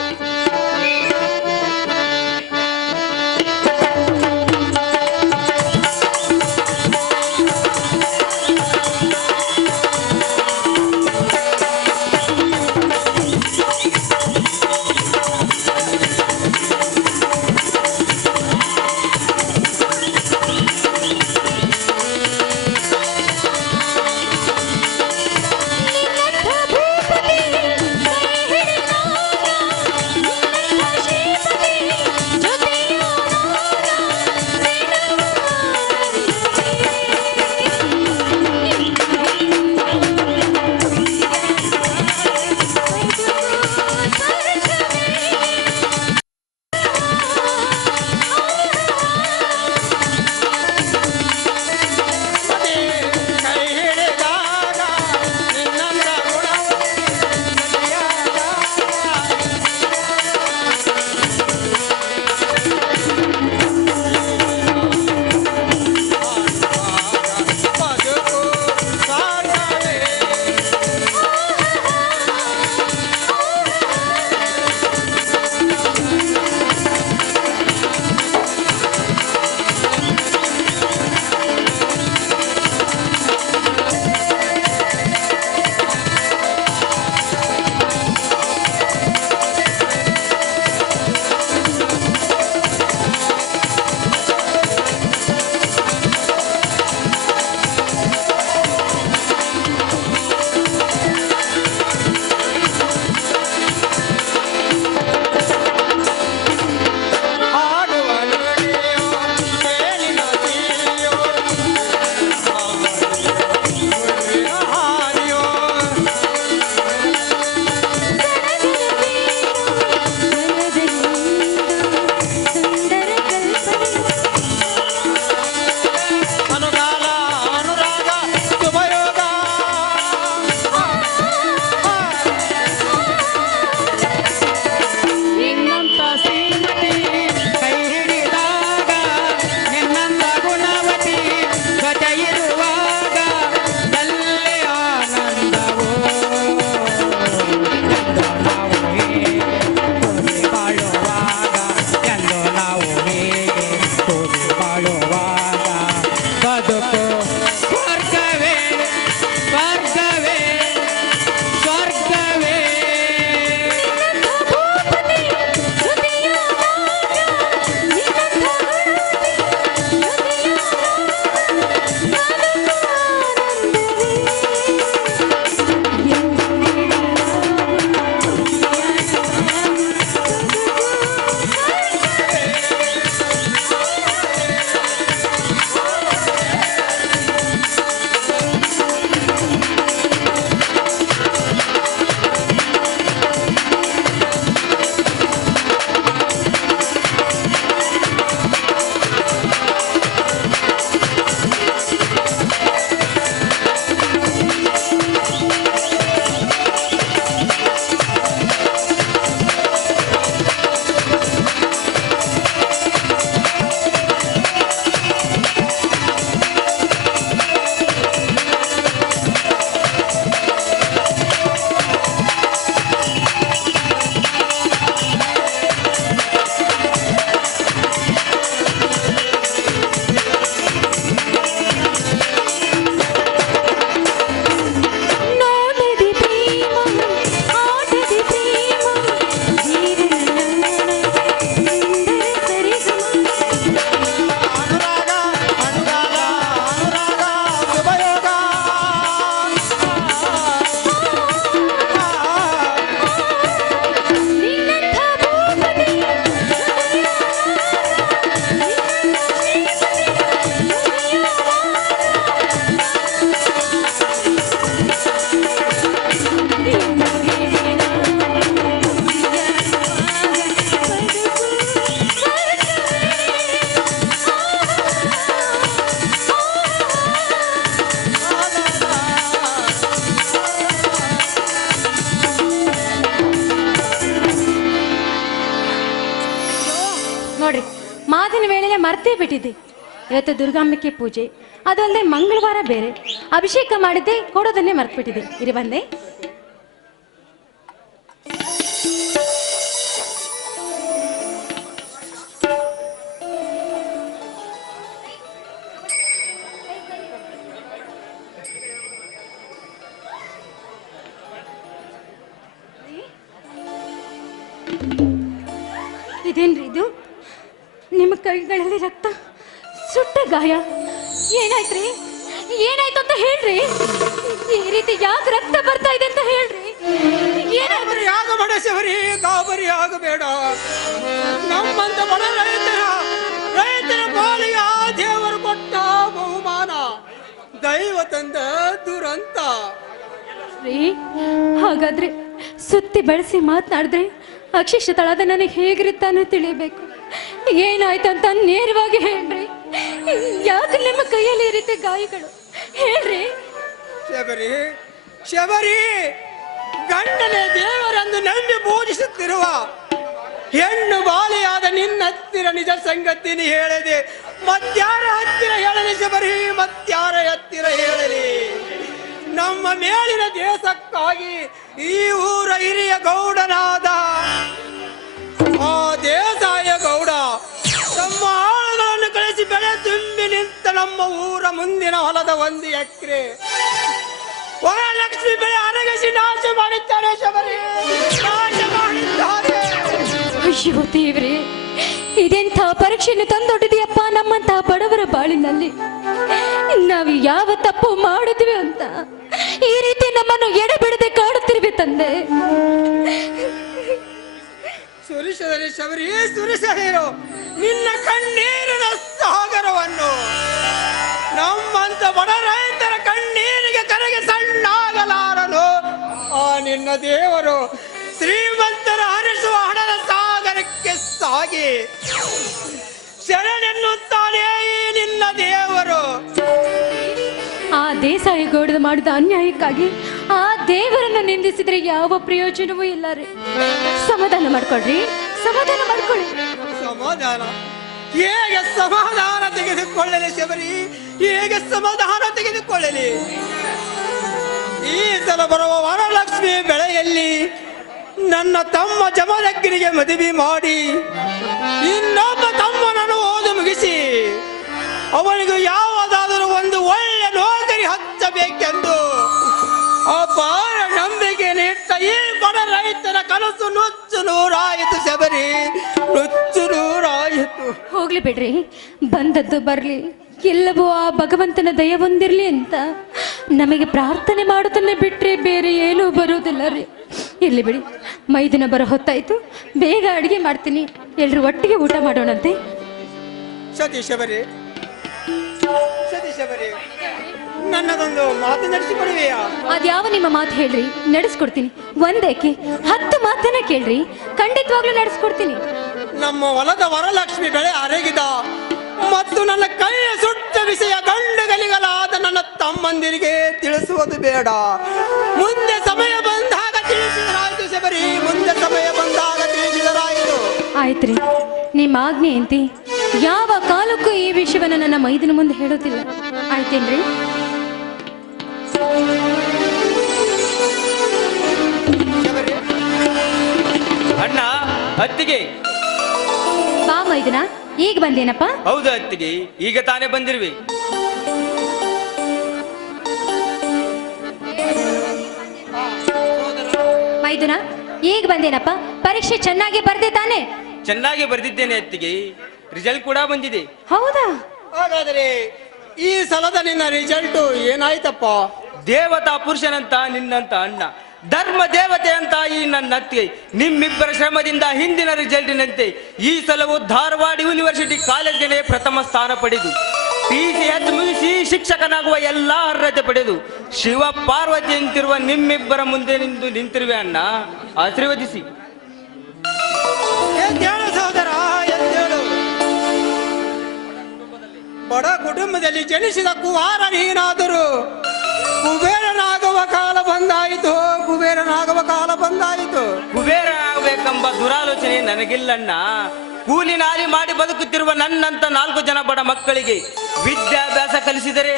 ಬಿಟ್ಟಿದ್ದೆ. ಇವತ್ತು ದುರ್ಗಾಂಬಿಕೆ ಪೂಜೆ, ಅದಲ್ಲದೆ ಮಂಗಳವಾರ ಬೇರೆ. ಅಭಿಷೇಕ ಮಾಡಿದ್ದೆ, ಕೊಡೋದನ್ನೇ ಮರ್ತ್ಬಿಟ್ಟಿದೆ. ಇರಿ ಬಂದೆ. ಇದೇನ್ರಿ ಇದು? ನಿಮ್ಮ ಕೈಗಳಲ್ಲಿ ರಕ್ತ, ಸುಟ್ಟ ಗಾಯ. ಏನಾಯ್ತ್ರಿ? ಏನಾಯ್ತು ಅಂತ ಹೇಳ್ರಿ. ಈ ರೀತಿ ಯಾಕೆ ರಕ್ತ ಬರ್ತಾ ಇದೆ ಅಂತ ಹೇಳ್ರಿ. ಗಾಬರಿ ಆಗಬೇಡ ಶಬರಿ, ಗಾಬರಿ ಆಗಬೇಡ. ನಮ್ಮಂತ ಬಡ ರೈತರ ಪಾಲಿಗೆ ಆ ದೇವರು ಕೊಟ್ಟ ಬಹುಮಾನ, ದೈವ ತಂದ ದುರಂತ. ಹಾಗಾದ್ರೆ ಸುತ್ತಿ ಬೆಳೆಸಿ ಮಾತನಾಡಿದ್ರೆ ಅಕ್ಷಿಕ್ಷತಳಾದ ನನಗೆ ಹೇಗಿರುತ್ತಾನೋ ತಿಳಿಬೇಕು. ಏನಾಯ್ತು ಅಂತ ನೇರವಾಗಿ ಹೇಳ್ರಿ. ಯಾಕೆ ನಿಮ್ಮ ಕೈಯಲ್ಲಿ ಈ ರೀತಿ ಗಾಯಗಳು? ಹೇಳ್ರಿ. ಶಬರಿ, ಶಬರಿ, ಗಂಡನೇ ದೇವರೆಂದು ನಂಬಿ ಪೂಜಿಸುತ್ತಿರುವ ಹೆಣ್ಣು ಬಾಲಿಯಾದ ನಿನ್ನ ಹತ್ತಿರ ನಿಜ ಸಂಗತಿನಿ ಹೇಳದೆ ಮತ್ಯಾರ ಹತ್ತಿರ ಹೇಳಲಿ ಶಬರಿ, ಮತ್ಯಾರ ಹತ್ತಿರ ಹೇಳಲಿ? ನಮ್ಮ ಮೇಲಿನ ದೇಶಕ್ಕಾಗಿ ಈ ಊರ ಹಿರಿಯ ಗೌಡನಾದ ಆ ದೇಸಾಯ ಗೌಡ ತಮ್ಮ ಆಳುಗಳನ್ನು ಕಳಿಸಿ ಬೆಳೆ ತುಂಬಿ ನಿಂತ ನಮ್ಮ ಊರ ಮುಂದಿನ ಹೊಲದ 1 ಎಕರೆ ವರಲಕ್ಷ್ಮಿ ಬೆಳೆ ಅರಗಿಸಿ ನಾಶ ಮಾಡಿದ್ದಾರೆ ಶಬರಿ, ನಾಶ ಮಾಡಿದ್ದಾರೆ. ಅಯ್ಯೋ ದೇವ್ರೆ, ಇದೆಂಥ ಪರೀಕ್ಷೆಯನ್ನು ತಂದೊಡ್ಡಿದೆಯಪ್ಪ ನಮ್ಮಂತಹ ಬಡವರ ಬಾಳಿನಲ್ಲಿ. ನಾವು ಯಾವ ತಪ್ಪು ಮಾಡಿದ್ವಿ ಅಂತ ಈ ರೀತಿ ನಮ್ಮನ್ನು ಎಡೆಬಿಡದೆ ಕಾಡುತ್ತಿರುವೆ ತಂದೆ. ಸುರಿಸದಲ್ಲಿ ಶಬರಿ, ಸುರಿಸದಿರು ನಿನ್ನ ಕಣ್ಣೀರಿನ ಸಾಗರವನ್ನು. ನಮ್ಮಂತ ಬಡ ರೈತರ ಕಣ್ಣೀರಿಗೆ ಕರೆಗೆ ಸಣ್ಣಾಗಲಾರನು ಆ ನಿನ್ನ ದೇವರು. ಶ್ರೀಮಂತರ ಹರಿಸುವ ಹಣದ ಸಾಗರಕ್ಕೆ ಸಾಗಿ ಶರಣೆನ್ನುತ್ತಾನೆ ಈ ನಿನ್ನ ದೇವರು. ಆ ದೇಸಾಯಿ ಗೌಡ ಮಾಡಿದ ಅನ್ಯಾಯಕ್ಕಾಗಿ ಆ ದೇವರನ್ನು ನಿಂದಿಸಿದ್ರೆ ಯಾವ ಪ್ರಯೋಜನವೂ ಇಲ್ಲ ರೀ. ಸಮಾಧಾನ ಮಾಡ್ಕೊಳ್ರಿ, ಸಮಾಧಾನ ಮಾಡ್ಕೊಳ್ಳಿ. ಸಮಾಧಾನ? ಹೇಗೆ ಸಮಾಧಾನ ತೆಗೆದುಕೊಳ್ಳಲಿ ಶಬರಿ, ಹೇಗೆ ಸಮಾಧಾನ ತೆಗೆದುಕೊಳ್ಳಲಿ? ಈ ಸಲ ಬರುವ ವರಲಕ್ಷ್ಮಿ ಬೆಳೆಯಲ್ಲಿ ನನ್ನ ತಮ್ಮ ಜಮದಗ್ಗನಿಗೆ ಮದುವೆ ಮಾಡಿ ಇನ್ನೊಬ್ಬ ತಮ್ಮನನ್ನು ಓದು ಮುಗಿಸಿ ಅವನಿಗೆ ಯಾವುದಾದರೂ ಒಂದು ಒಳ್ಳೆ ನೌಕರಿ ಹಚ್ಚಬೇಕೆಂದು ಅಪಾರ ನಂಬಿಕೆ ನಿಟ್ಟ ಈ ಬಡ ರೈತರ ಕನಸು ನುಚ್ಚು ನೂರಾಯಿತು ಶಬರಿ, ನುಚ್ಚು ನೂರಾಯಿತು. ಹೋಗ್ಲಿ ಬಿಡ್ರಿ, ಬಂದದ್ದು ಬರ್ಲಿ, ಎಲ್ಲವೂ ಆ ಭಗವಂತನ ದಯ ಹೊಂದಿರ್ಲಿ ಅಂತ ನಮಗೆ ಪ್ರಾರ್ಥನೆ ಮಾಡುತ್ತಲೇ ಬಿಟ್ರೆ ಬೇರೆ ಏನೂ ಬರುವುದಿಲ್ಲ ರೀ. ಇಲ್ಲಿ ಬಿಡಿ, ಮೈದಿನ ಬರೋ ಹೊತ್ತಾಯ್ತು, ಬೇಗ ಅಡಿಗೆ ಮಾಡ್ತೀನಿ, ಎಲ್ರು ಒಟ್ಟಿಗೆ ಊಟ ಮಾಡೋಣಂತೆ. ಸತೀಶಬರಿ, ಸತೀಶಬರಿ, ನನ್ನದೊಂದು ಮಾತು ನಡೆಸಿಕೊಡುವೆಯಾ? ಅದ್ಯಾವ ನಿಮ್ಮ ಮಾತು ಹೇಳ್ರಿ, ನಡೆಸ್ಕೊಡ್ತೀನಿ. ಒಂದೇಕೆ 10 ಮಾತನ್ನ ಕೇಳ್ರಿ, ಖಂಡಿತವಾಗ್ಲೂ ನಡೆಸ್ಕೊಡ್ತೀನಿ. ನಮ್ಮ ಹೊಲದ ವರಲಕ್ಷ್ಮಿ ಬೆಳೆ ಅರಗಿದ ಮತ್ತು ನನ್ನ ಕೈಯ ಸುಟ್ಟ ವಿಷಯ ಗಂಡುಗಲಿಗಲಾದ ನನ್ನ ತಮ್ಮಂದಿರಿಗೆ ತಿಳಿಸುವುದು ಬೇಡ. ಮುಂದೆ ಸಮಯ ಬಂದಾಗ ತಿಳಿಸಿದರಾಯಿತು ಶಬರಿ, ಮುಂದೆ ಸಮಯ ಬಂದಾಗ ತಿಳಿಸಿದರಾಯಿತು. ಆಯ್ತ್ರಿ, ನಿಮ್ಮ ಆಜ್ಞೆ ಅಂತಿ ಯಾವ ಕಾಲಕ್ಕೂ ಈ ವಿಷಯವನ್ನು ನನ್ನ ಮೈದಿನ ಮುಂದೆ ಹೇಳೋದಿಲ್ಲ. ಆಯ್ತೇನ್ರಿ? ಅಣ್ಣ, ಅತ್ತಿಗೆ. ಬಾ ಮೈದಿನ, ಈಗ ಬಂದೇನಪ್ಪ? ಹೌದು ಅತ್ತಿಗೆ, ಈಗ ತಾನೇ ಬಂದಿರುವೆ. ಮೈದುನ, ಈಗ ಬಂದೇನಪ್ಪ. ಪರೀಕ್ಷೆ ಚೆನ್ನಾಗಿ ಬರ್ದೆ ತಾನೆ? ಚೆನ್ನಾಗಿ ಬರೆದಿದ್ದೇನೆ ಅತ್ತಿಗೆ, ರಿಸಲ್ಟ್ ಕೂಡ ಬಂದಿದೆ. ಹೌದಾ? ಹಾಗಾದರೆ ಈ ಸಲದ ನಿನ್ನ ರಿಸಲ್ಟ್ ಏನಾಯ್ತಪ್ಪ? ದೇವತಾ ಪುರುಷನಂತ ನಿನ್ನಂತ ಅಣ್ಣ, ಧರ್ಮ ದೇವತೆ ಅಂತ ಈ ನನ್ನ ಅತ್ತಿಗೆ, ನಿಮ್ಮಿಬ್ಬರ ಶ್ರಮದಿಂದ ಹಿಂದಿನ ರಿಸಲ್ಟಿನಂತೆ ಈ ಸಲವು ಧಾರವಾಡ ಯೂನಿವರ್ಸಿಟಿ ಕಾಲೇಜಿಗೆ ಪ್ರಥಮ ಸ್ಥಾನ ಪಡೆದು PCH ಮುಗಿಸಿ ಶಿಕ್ಷಕನಾಗುವ ಎಲ್ಲಾ ಅರ್ಹತೆ ಪಡೆದು ಶಿವ ಪಾರ್ವತಿ ಅಂತಿರುವ ನಿಮ್ಮಿಬ್ಬರ ಮುಂದೆ ನಿಂತಿರುವೆ ಅಣ್ಣ. ಆಶೀರ್ವದಿಸಿ. ಎದ್ದೇಳು ಸಹೋದರ, ಎದ್ದೇಳು. ಬಡ ಕುಟುಂಬದಲ್ಲಿ ಜನಿಸಿದ ಕುಮಾರ ನೀನಾದರೂ ಕುಬೇರನಾಗುವ ಕಾಲ ಬಂದಾಯಿತು, ಕುಬೇರನಾಗುವ ಕಾಲ ಬಂದಾಯಿತು. ಕುಬೇರ ಆಗಬೇಕೆಂಬ ದುರಾಲೋಚನೆ ನನಗಿಲ್ಲಣ್ಣ. ಕೂಲಿ ನಾಲಿ ಮಾಡಿ ಬದುಕುತ್ತಿರುವ ನನ್ನಂತ 4 ಜನ ಬಡ ಮಕ್ಕಳಿಗೆ ವಿದ್ಯಾಭ್ಯಾಸ ಕಲಿಸಿದರೆ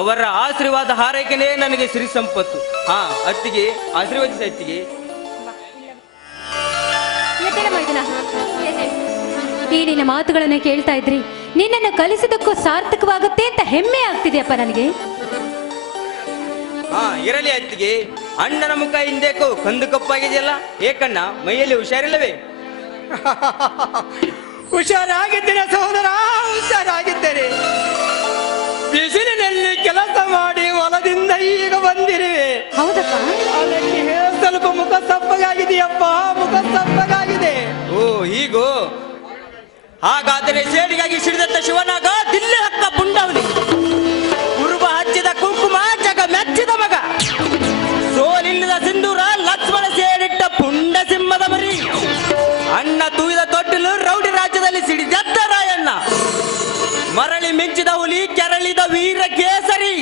ಅವರ ಆಶೀರ್ವಾದ ಹಾರೈಕೆನೇ ನನಗೆ ಸಿರಿ ಸಂಪತ್ತು. ಹಾ ಅತ್ತಿಗೆ ಆಶೀರ್ವದಿಸಿ ಅತ್ತಿಗೆ. ಈ ನಿನ್ನ ಮಾತುಗಳನ್ನು ಕೇಳ್ತಾ ಇದ್ರಿ ನಿನ್ನನ್ನು ಕಲಿಸಿದಕ್ಕೂ ಸಾರ್ಥಕವಾಗುತ್ತೆ ಅಂತ ಹೆಮ್ಮೆ ಆಗ್ತಿದೆಯಪ್ಪ ನನಗೆ. ಹಾ ಇರಲಿ ಅತ್ತಿಗೆ. ಅಣ್ಣನ ಮುಖ ಹಿಂದೇಕು ಕಂದು ಕಪ್ಪಾಗಿದೆಯಲ್ಲ, ಏಕಣ್ಣ ಮೈಯಲ್ಲಿ ಹುಷಾರಿಲ್ಲವೇ? ಹುಷಾರಾಗಿದ್ದೇನೆ ಸಹೋದರ, ಹುಷಾರಾಗಿದ್ದೇನೆ. ಬಿಸಿಲಿನಲ್ಲಿ ಕೆಲಸ ಮಾಡಿ ಹೊಲದಿಂದ ಈಗ ಬಂದಿರುವೆ. ಹೌದಪ್ಪ, ಅದಕ್ಕೆ ಸ್ವಲ್ಪ ಮುಖ ಸಪ್ಪಗಾಗಿದೆಯಪ್ಪ, ಮುಖ ಸಪ್ಪಗಾಗಿದೆ. ಓ ಹೀಗೋ? ಹಾಗಾದರೆ ಸೇಡಿಗಾಗಿ ಸಿಡಿದಂತ ಶಿವನಾಗ ದಿಲ್ಲಿ ಹಕ್ಕ ಪುಂಡವನಿ, ಕುರುಬ ಹಚ್ಚಿದ ಕುಂಕುಮ ಜಗ ಮೆಚ್ಚಿದ ಮಗ, ಸೋಲಿಲ್ಲದ ಸಿಂಧೂರ ಲಕ್ಷ್ಮಣ ಸೇರಿಟ್ಟ ಪುಂಡ ಸಿಂಹದ ಮರಿ, ಅಣ್ಣ ತೂಯಿದ ತೊಟ್ಟಿಲು ರೌಡಿ ರಾಜ್ಯದಲ್ಲಿ ಸಿಡಿದದ್ದ ರಾಯಣ್ಣ, ಮರಳಿ ಮಿಂಚಿದ ಹುಲಿ ಕೆರಳಿದ ವೀರ ಕೇಸರಿ,